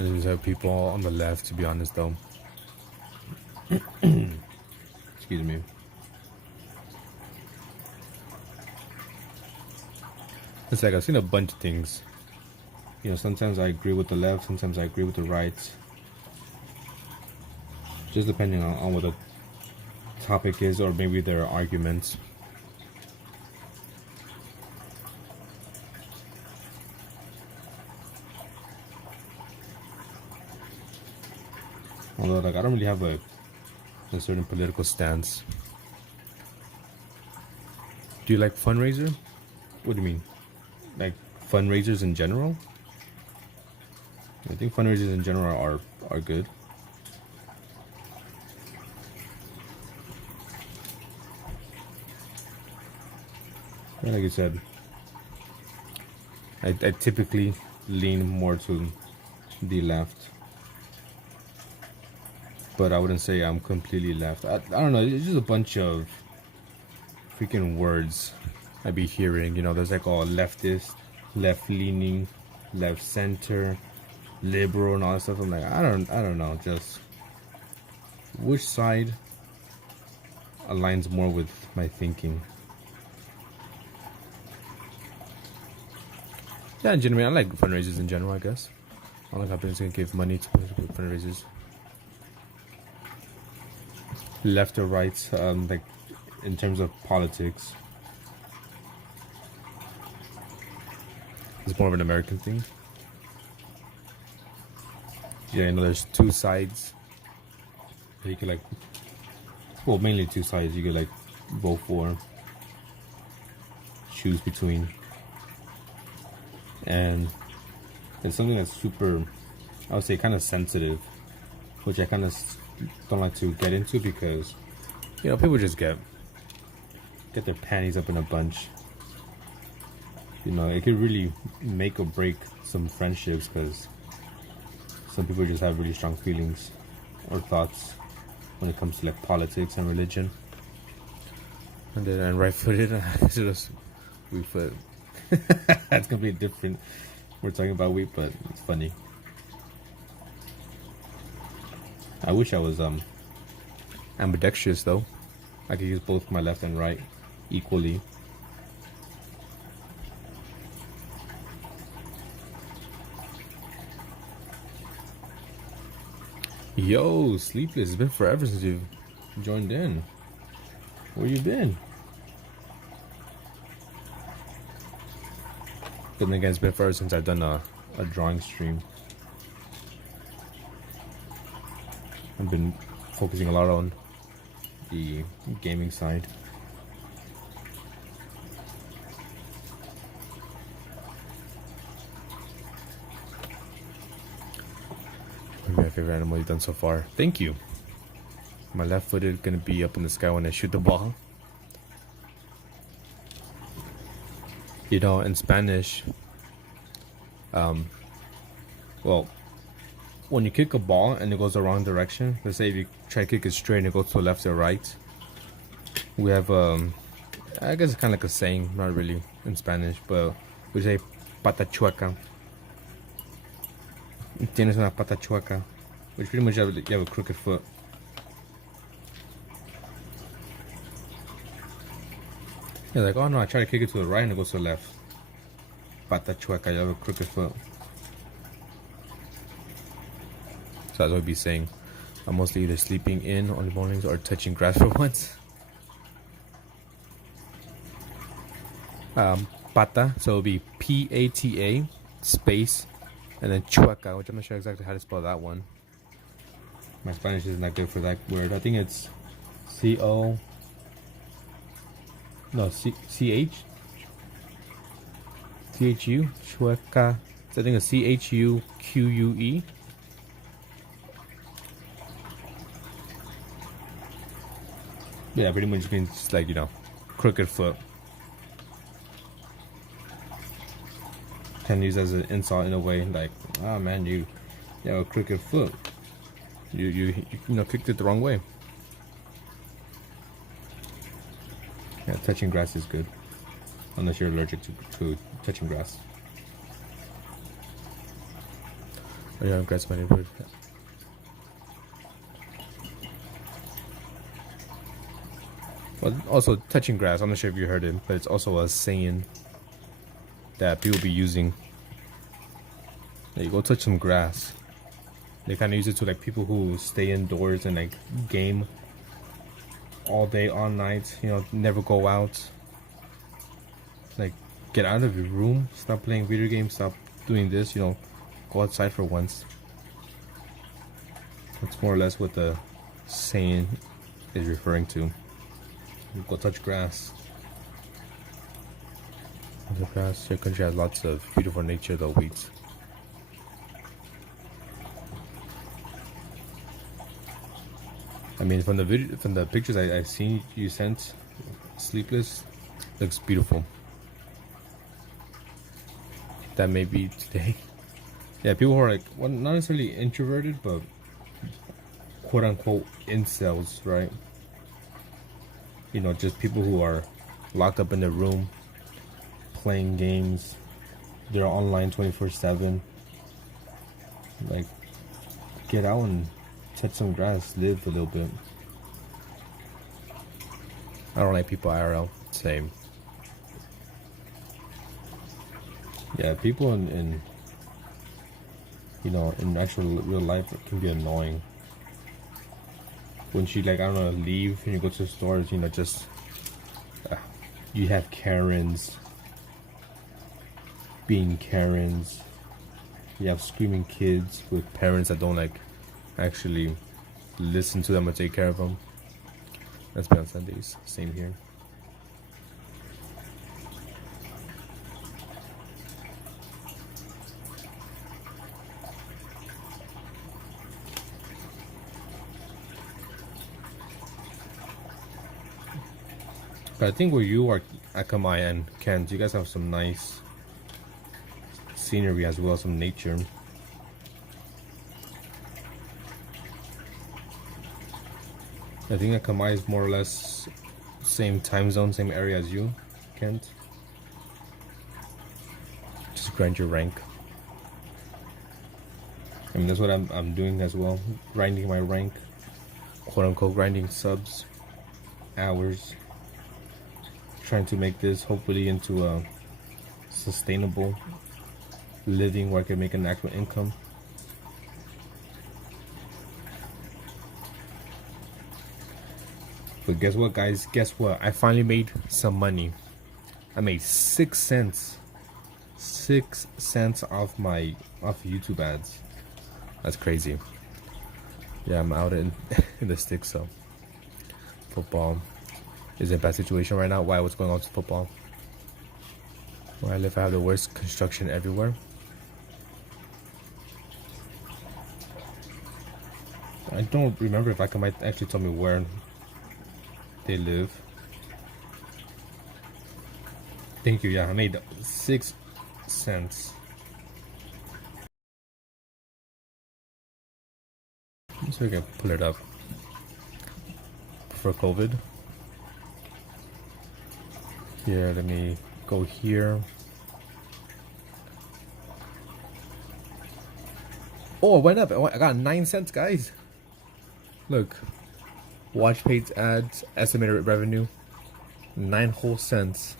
I just have people on the left, to be honest, though. Excuse me. It's like I've seen a bunch of things. You know, sometimes I agree with the left, sometimes I agree with the right. Just depending on what the topic is or maybe their arguments. Although, like, I don't really have a certain political stance. Do you like fundraiser? What do you mean? Like fundraisers in general? I think fundraisers in general are good. And like you said, I typically lean more to the left, but I wouldn't say I'm completely left. I don't know. It's just a bunch of freaking words I be hearing. You know, there's like all leftist, left leaning, left center, liberal, and all that stuff. I'm like, I don't know. Just which side aligns more with my thinking. Yeah, in general, I like fundraisers in general, I guess. I like companies can give money to fundraisers. Left or right, like in terms of politics. It's more of an American thing. Yeah, you know, there's two sides. You could like, well, mainly two sides you could like vote for, choose between. And it's something that's super, I would say, kind of sensitive, which I kind of don't like to get into because, you know, people just get their panties up in a bunch. You know, it could really make or break some friendships because some people just have really strong feelings or thoughts when it comes to like politics and religion. And then right-footed, just weak-foot. That's completely different. We're talking about wheat, but it's funny. I wish I was ambidextrous though. I could use both my left and right equally. Yo, Sleepless, it's been forever since you've joined in. Where you been? But then again, it's been forever since I've done a drawing stream. I've been focusing a lot on the gaming side. My favorite animal you've done so far. Thank you. My left foot is gonna be up in the sky when I shoot the ball. You know, in Spanish, well, when you kick a ball and it goes the wrong direction, let's say if you try to kick it straight and it goes to the left or right, we have, I guess it's kind of like a saying, not really in Spanish, but we say pata chueca. Tienes una pata chueca, which pretty much you have a crooked foot. You're like, oh no, I try to kick it to the right and it goes to the left. Pata chueca, you have a crooked foot. So that's what I'd be saying. I'm mostly either sleeping in on the mornings or touching grass for once. Pata, so it'll be P-A-T-A space and then chueca, which I'm not sure exactly how to spell that one. My Spanish is not good for that word. I think it's C-O... No, C-H? C-H-U? Chueca. So I think it's C-H-U-Q-U-E. Yeah, pretty much means just like, you know, crooked foot. Can use as an insult in a way, like, oh man, you have a crooked foot. You know, kicked it the wrong way. Yeah, touching grass is good, unless you're allergic to touching grass. Oh yeah, grass my neighborhood. Well, also touching grass. I'm not sure if you heard it, but it's also a saying that people be using. Like, you go touch some grass. They kind of use it to like people who stay indoors and like game all day, all night. You know, never go out. Like, get out of your room. Stop playing video games. Stop doing this. You know, go outside for once. That's more or less what the saying is referring to. Go touch grass. The past, your country has lots of beautiful nature that waits. I mean, from the video, from the pictures I seen you sent, Sleepless looks beautiful. That may be today. Yeah, people who are like, well, not necessarily introverted, but quote unquote incels, right? You know, just people who are locked up in their room, playing games. They're online 24/7. Like, get out and touch some grass, live a little bit. I don't like people IRL. Same. Yeah, people in you know, in actual real life, it can be annoying. When she, like, I don't know, leave and you go to the stores, you know, just you have Karens being Karens. You have screaming kids with parents that don't like actually listen to them or take care of them. That's been on Sundays. Same here. But I think where you are, Akamai and Kent, you guys have some nice scenery as well, some nature. I think Akamai is more or less same time zone, same area as you, Kent. Just grind your rank. I mean, that's what I'm doing as well, grinding my rank, quote unquote, grinding subs, hours, trying to make this hopefully into a sustainable living where I can make an actual income. But guess what, guys? Guess what? I finally made some money. I made 6 cents. 6 cents off YouTube ads. That's crazy. Yeah, I'm out in the sticks, so football is in a bad situation right now. Why? What's going on with football? Where I live, I have the worst construction everywhere. I don't remember if I might actually tell me where they live. Thank you. Yeah, I made 6 cents. So we can pull it up for COVID. Here, let me go here. Oh, it went up. I got 9 cents, guys. Look, watch page ads, estimated revenue, 9 whole cents.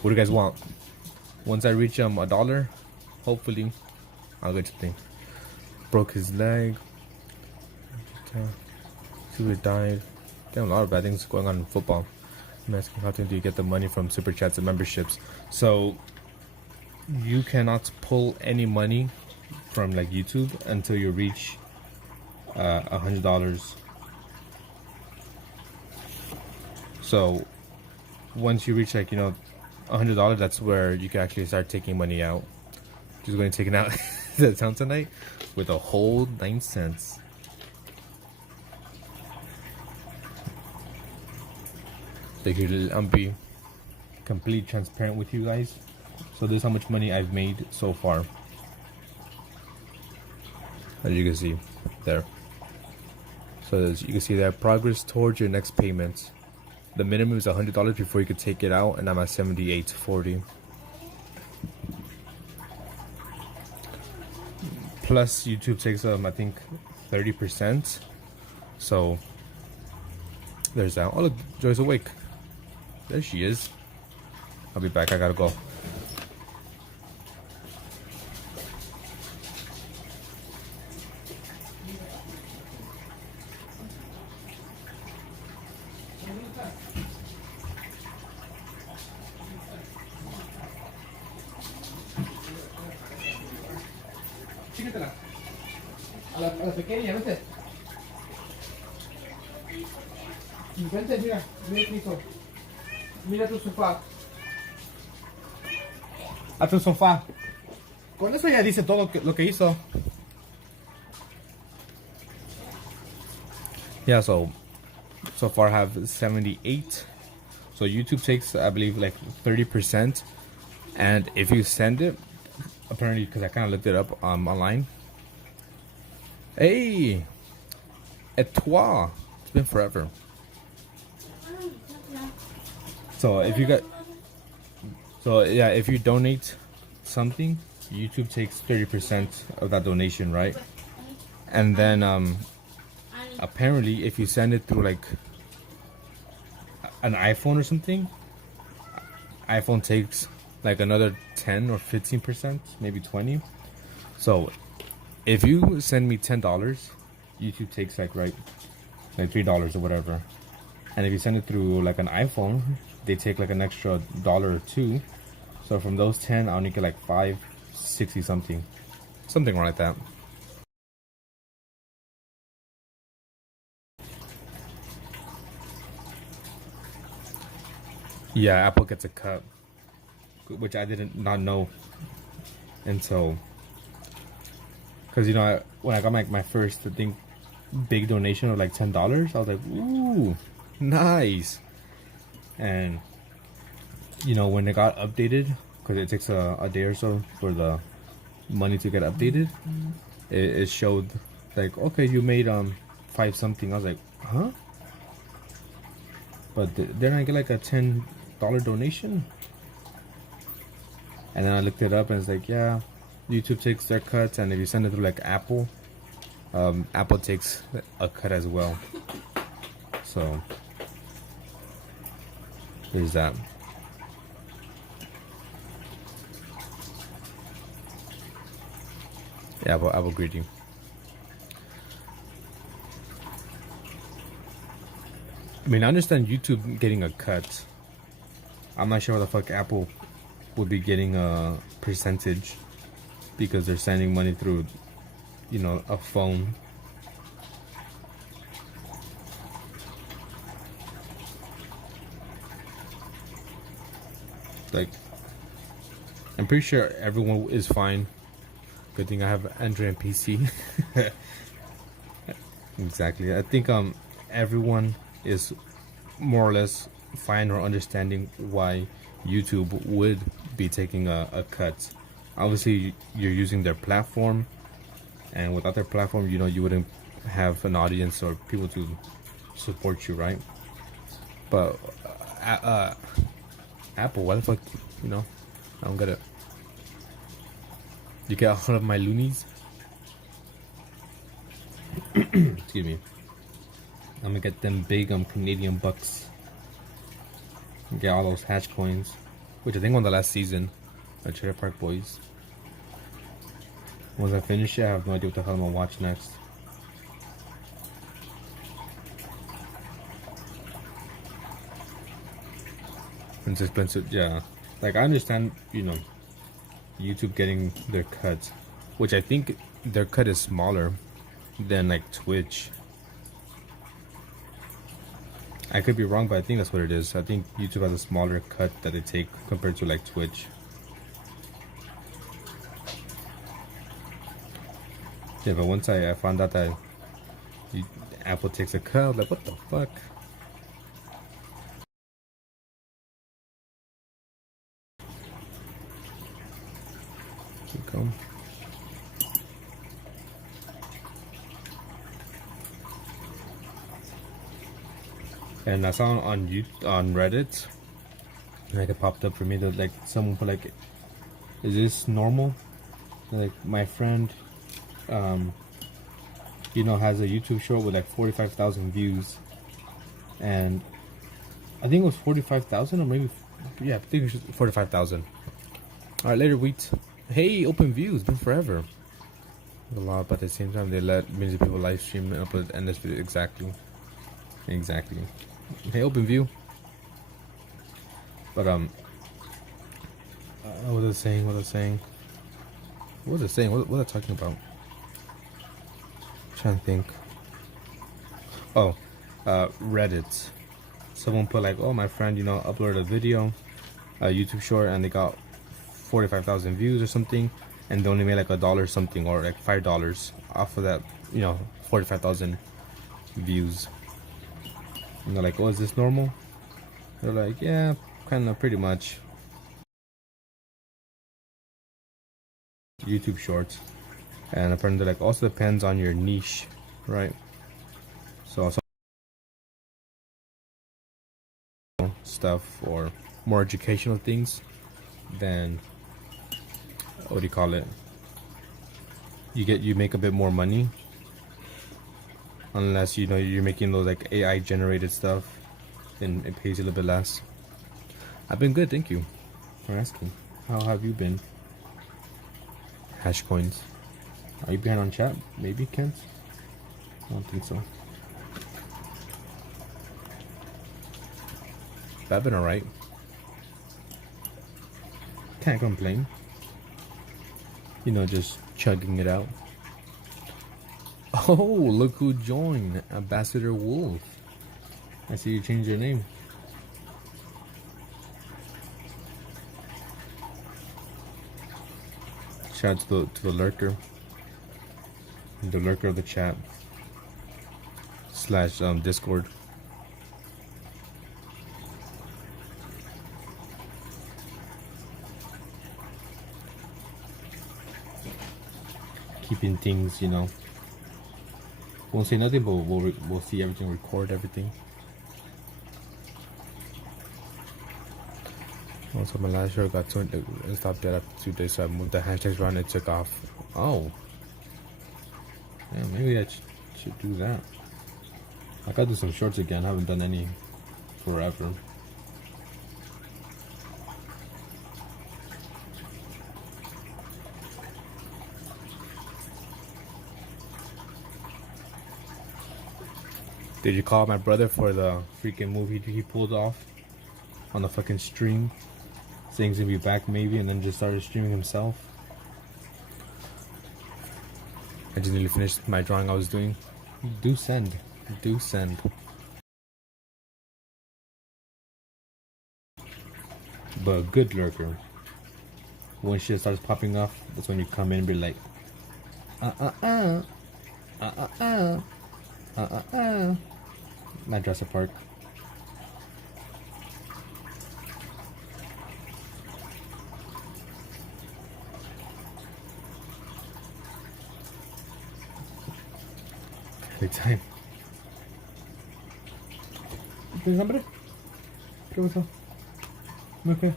What do you guys want? Once I reach $1, hopefully, I'll get something. Broke his leg. He died. Damn, a lot of bad things going on in football. I'm asking, how do you get the money from super chats and memberships? So you cannot pull any money from like YouTube until you reach $100. So once you reach like, you know, $100, that's where you can actually start taking money out. Just going to take it out the town tonight with a whole 9 cents. I'll be completely transparent with you guys. So this is how much money I've made so far. As you can see there. So as you can see there, progress towards your next payment. The minimum is $100 before you could take it out, and I'm at $78.40. Plus YouTube takes I think 30%. So there's that. Oh look, Joy's awake. There she is. I'll be back. I gotta go. A la pequeña, ¿viste? Vente, mira, mira el piso. Mira tu sofá. Hasta un sofá. Con eso ya dice todo lo que hizo. Yeah, so far I have 78. So YouTube takes, I believe, like 30%. And if you send it, apparently, because I kind of looked it up online. Hey, et toi? It's been forever. So if you got, so yeah, if you donate something, YouTube takes 30% of that donation, right? And then apparently, if you send it through like an iPhone or something, iPhone takes like another 10 or 15%, maybe 20. So if you send me $10, YouTube takes like $3 or whatever. And if you send it through like an iPhone, they take like an extra dollar or two. So from those 10, I only get like 5.60 something like that. Yeah, Apple gets a cut, which I didn't not know until, because when I got my first, I think, big donation of like $10, I was like, ooh, nice. And when it got updated, because it takes a day or so for the money to get updated, it showed like, okay, you made 5 something. I was like, huh? But then I get like a $10 donation. And then I looked it up and it's like, yeah, YouTube takes their cuts, and if you send it through like Apple, Apple takes a cut as well. So there's that. Yeah, Apple greedy. I mean, I understand YouTube getting a cut. I'm not sure how the fuck Apple would be getting a percentage, because they're sending money through, a phone. Like, I'm pretty sure everyone is fine. Good thing I have Android and PC. Exactly. I think everyone is more or less fine or understanding why YouTube would be taking a cut. Obviously, you're using their platform, and without their platform, you wouldn't have an audience or people to support you, right? But Apple, why the fuck, I don't get it. You get all of my loonies. Excuse me. I'm gonna get them big Canadian bucks. Get all those hatch coins, which I think won the last season at Trailer Park Boys. Once I finish it, I have no idea what the hell I'm gonna watch next. It's expensive, yeah. Like, I understand, YouTube getting their cut, which I think their cut is smaller than like Twitch. I could be wrong, but I think that's what it is. I think YouTube has a smaller cut that they take compared to like Twitch. Yeah, but once I found out that Apple takes a cut, I was like, what the fuck? Keep going. And I saw on Reddit, like, it popped up for me that like someone put like, is this normal? Like, my friend, has a YouTube short with like 45,000 views, and I think it was 45,000, or maybe, yeah, I think it was 45,000. All right, later, Wheat. Hey, open views, been forever. A lot, but at the same time, they let millions of people live stream and upload endless video. Exactly. Hey, open view. But what was it saying? What was I talking about? I'm trying to think. Oh, Reddit. Someone put like, oh, my friend, uploaded a video, a YouTube short, and they got 45,000 views or something, and they only made like $1 something or like $5 off of that, 45,000 views. And they're like, "Oh, is this normal?" They're like, "Yeah, kind of, pretty much." YouTube Shorts, and apparently, like, also depends on your niche, right? So some stuff or more educational things, then what do you call it? You make a bit more money, unless you're making those like AI generated stuff, then it pays you a little bit less. I've been good, thank you for asking. How have you been? Hash coins. Are you behind on chat? Maybe, Kent? I don't think so. But I've been alright. Can't complain. Just chugging it out. Oh, look who joined. Ambassador Wolf. I see you changed your name. Shout out to the lurker. The lurker of the chat. / Discord. Keeping things, won't say nothing, but we'll see everything, record everything. Also, my last show got turned and stopped dead after 2 days, so I moved the hashtags around and it took off. Oh. Yeah, maybe I should do that. I gotta do some shorts again. I haven't done any forever. Did you call my brother for the freaking movie he pulled off on the fucking stream? Saying he's gonna be back maybe, and then just started streaming himself. I just nearly finished my drawing I was doing. Do send. But good lurker. When shit starts popping off, that's when you come in and be like, not Jurassic Park. Big time. ¿Tienes hambre? ¿Qué pasó? ¿No qué?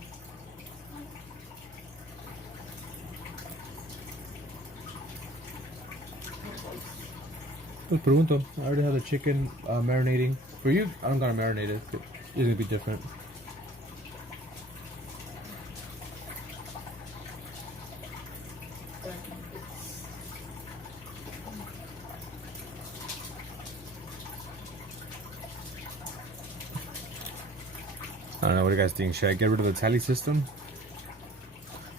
Just pregunto. I already have the chicken marinating. For you, I don't gotta marinate it. It's gonna be different. I don't know, what do you guys think? Should I get rid of the tally system?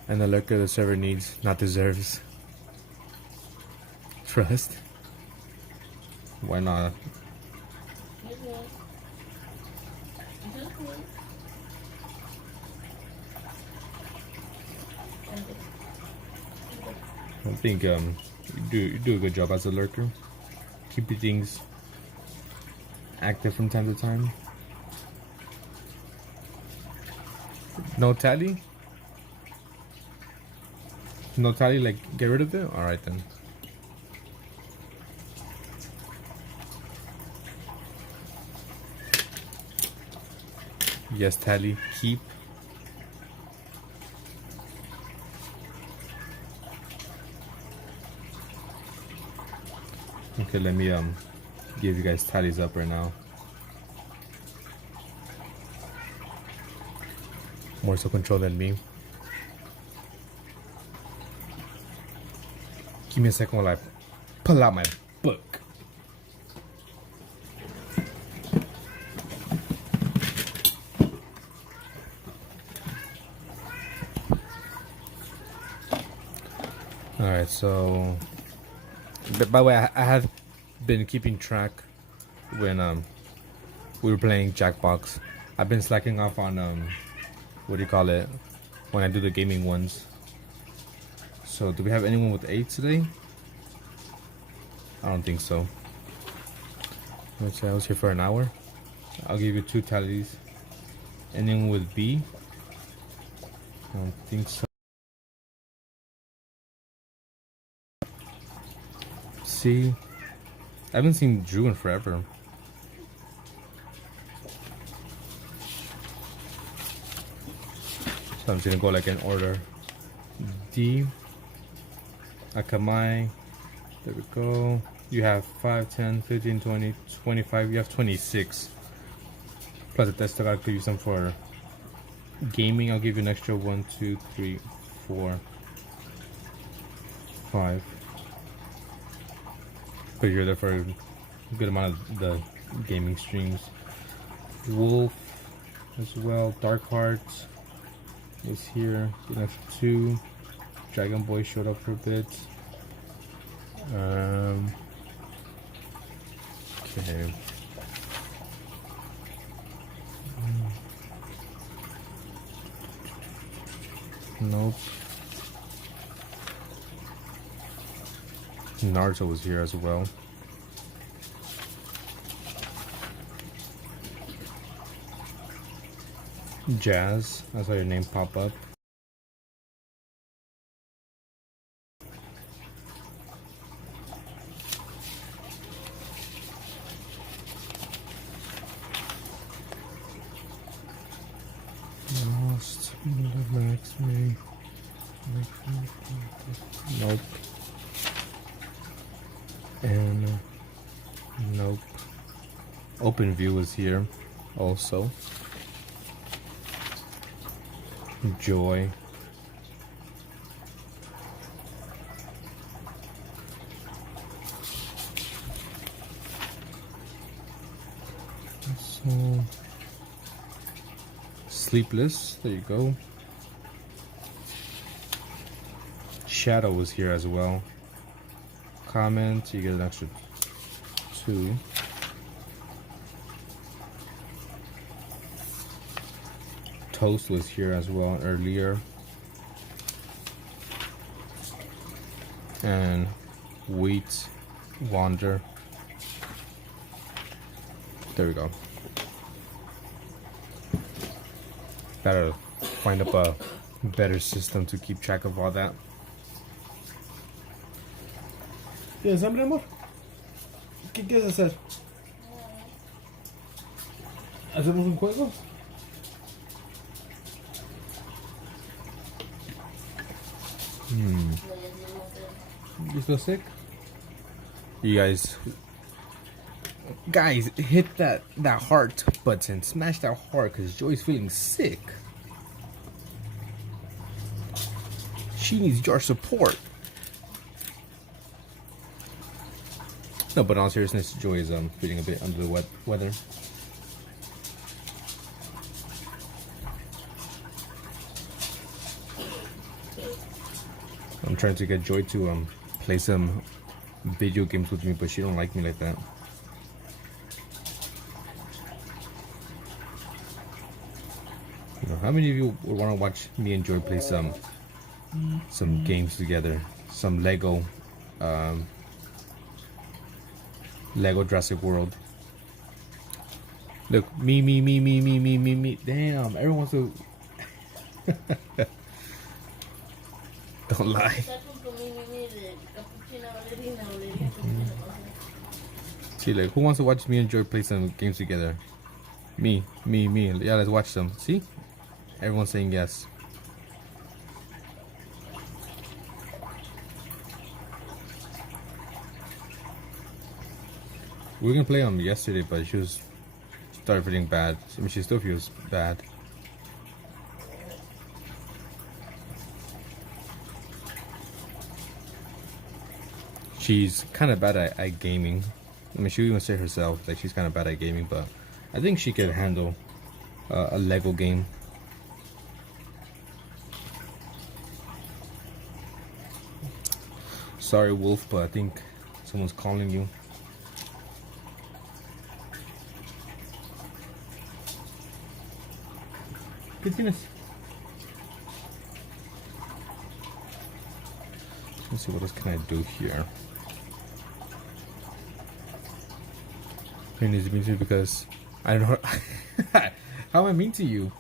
And the lurker the server needs, not deserves. Trust? Why not? I think you do a good job as a lurker. Keep your things active from time to time. No tally? No tally, like get rid of it? Alright then. Yes, tally, keep. Okay, let me give you guys tallies up right now. More so control than me. Give me a second while I pull out my book. Alright, so by the way, I have been keeping track when we were playing Jackbox. I've been slacking off on what do you call it? when I do the gaming ones. So do we have anyone with A today? I don't think so. Let's say I was here for an hour. I'll give you 2 tallies. Anyone with B? I don't think so. C. I haven't seen Drew in forever. So I'm just gonna go like in order. D. Akamai. There we go. You have 5, 10, 15, 20, 25. You have 26. Plus the test, I'll give you some for gaming. I'll give you an extra 1, 2, 3, 4, 5. Because you're there for a good amount of the gaming streams. Wolf as well. Dark Heart is here. You have 2. Dragon Boy showed up for a bit. Okay. Nope. Naruto was here as well. Jazz, I saw your name pop up. Lost, Max, me. Nope. And nope. Open View is here also. Joy. So Sleepless, there you go. Shadow was here as well. Comment, you get an extra 2. Toast was here as well earlier. And Wheat Wander. There we go. Gotta find up a better system to keep track of all that. ¿Tienes hambre, amor? ¿Qué quieres hacer? ¿Hacemos un juego? You feel sick? You guys hit that heart button, smash that heart, because Joy's feeling sick. She needs your support. No, but in all seriousness, Joy is feeling a bit under the weather. I'm trying to get Joy to play some video games with me, but she don't like me like that. You know, how many of you would want to watch me and Joy play some games together? Some Lego Jurassic World. Look, me. Damn, everyone wants to. Don't lie. See, like, who wants to watch me and Joy play some games together? Me. Yeah, let's watch some. See? Everyone's saying yes. We were gonna play yesterday, but she started feeling bad. I mean, she still feels bad. She's kind of bad at gaming. I mean, she even say herself that she's kind of bad at gaming, but I think she could handle a Lego game. Sorry, Wolf, but I think someone's calling you. ¿Qué tienes? Let's see, what else can I do here? He needs to be mean because I don't know. How am I mean to you?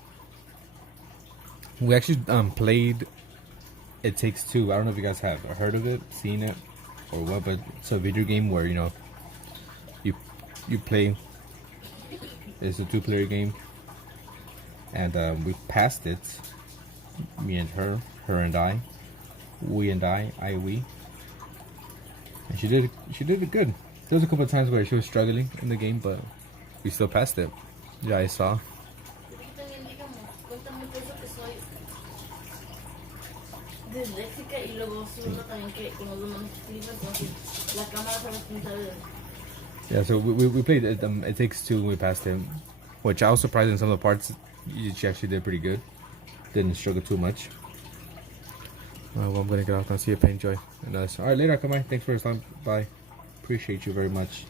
We actually played It Takes Two. I don't know if you guys have heard of it, seen it, or what, but it's a video game where, you know, you play. It's a two-player game, and we passed it. Me and her and I, we and I, we. And she did it good. There was a couple of times where she was struggling in the game, but we still passed it. Yeah, I saw. Disléxica y luego zurda también que con los demás flipas, entonces la cámara sabe pintar el... Yeah, so we played it, It Takes Two and we passed it, which I was surprised in some of the parts. She actually did pretty good. Didn't struggle too much. Well, I'm gonna get off now. See you, Pain Joy. And alright, later, Akamai. Thanks for your time. Bye. Appreciate you very much.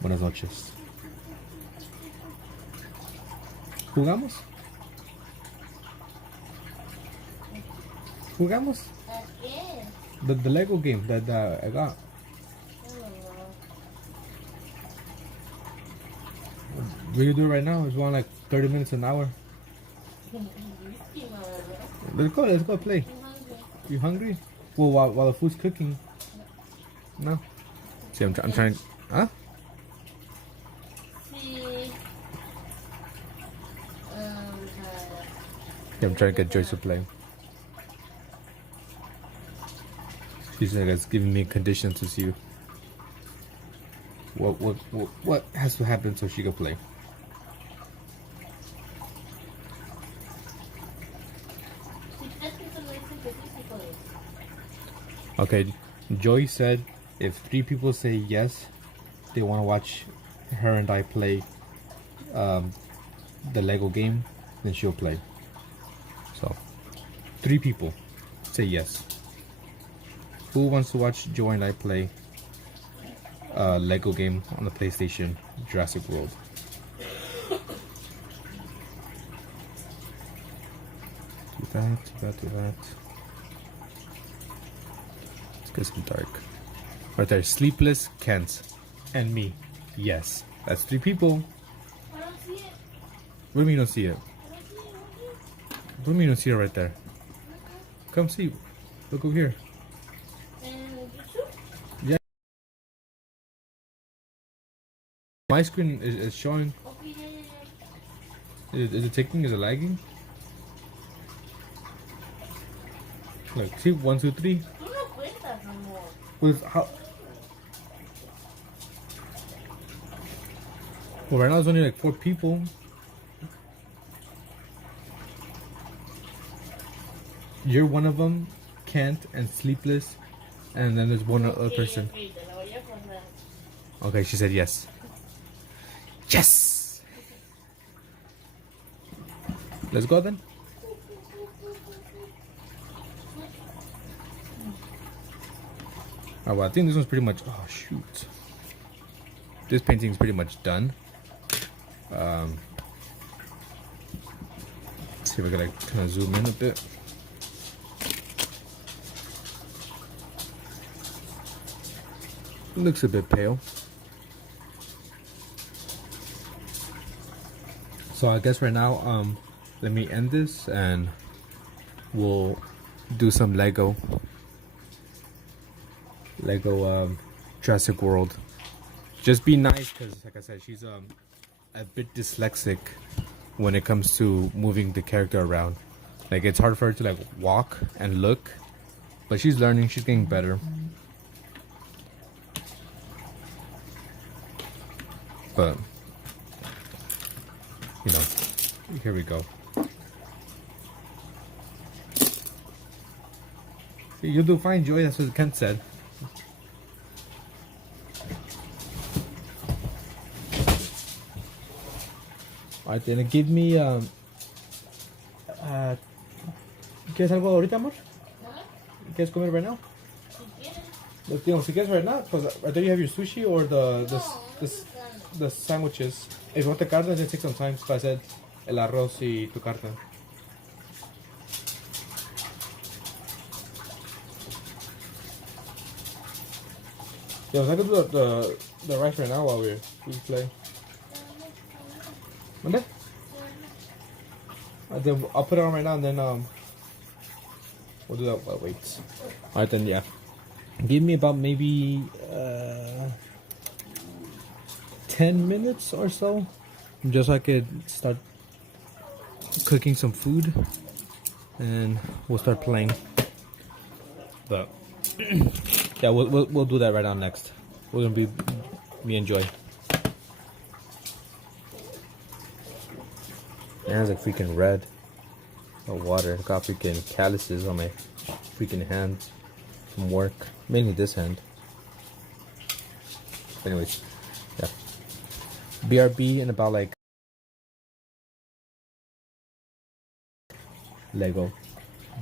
Buenas noches. ¿Jugamos? ¿Jugamos? ¿A qué? The Lego game that I got. We can do it right now. It's around like 30 minutes, an hour. Let's go play. You hungry? Well, while the food's cooking. No. See, I'm trying. Huh? Sí. Yeah, I'm trying to get Joyce to play. She's like, it's giving me conditions to see what has to happen so she can play. Okay, Joy said if 3 people say yes, they want to watch her and I play the Lego game, then she'll play. So, 3 people say yes. Who wants to watch Joy and I play Lego game on the PlayStation, Jurassic World? Do that. Let's get some dark. Right there, Sleepless, Kent, and me. Yes, that's 3 people. I don't see it. What do you mean you don't see it? I don't see it. What do you mean you don't see it right there? Come see. Look over here. And YouTube? Yeah. My screen is showing. Okay, yeah. Is it ticking? Is it lagging? Look, see, 1, 2, 3. Tú no cuentas, amor. With how? Well, right now there's only like 4 people. You're one of them, Kent and Sleepless, and then there's one other person. Okay, te la voy a pasar. Okay, she said yes. Yes! Let's go then. Oh, well, I think this one's pretty much. Oh shoot! This painting's pretty much done. Let's see if I can like kind of zoom in a bit. Looks a bit pale. So I guess right now, let me end this and we'll do some Lego Jurassic World. Just be nice, because like I said, she's a bit dyslexic when it comes to moving the character around. Like, it's hard for her to like walk and look, but she's learning, she's getting better. But you know, here we go. You'll do fine, Joy. That's what Kent said. Alright, then give me ¿quieres algo ahorita, amor? ¿Quieres comer right now? Si quieres right now, because I thought you have your sushi or the sandwiches. If you want the carne, then take some time. So I said el arroz y tu carne. Yeah, I could do the rice right now while we play. Monday? Then I'll put it on right now and then we'll do that while it waits. Alright then, yeah. Give me about maybe 10 minutes or so, just so I could start cooking some food, and we'll start playing. But yeah, we'll do that right on next. We're gonna be me and Joy. My hands like freaking red. Oh, water. Got freaking calluses on my freaking hands from work. Mainly this hand. Anyways, yeah. BRB in about like Lego.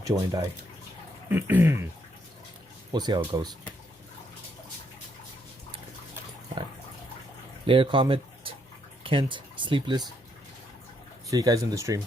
Joy and I. We'll see how it goes. Alright. Later comment, Kent, Sleepless. See you guys in the stream.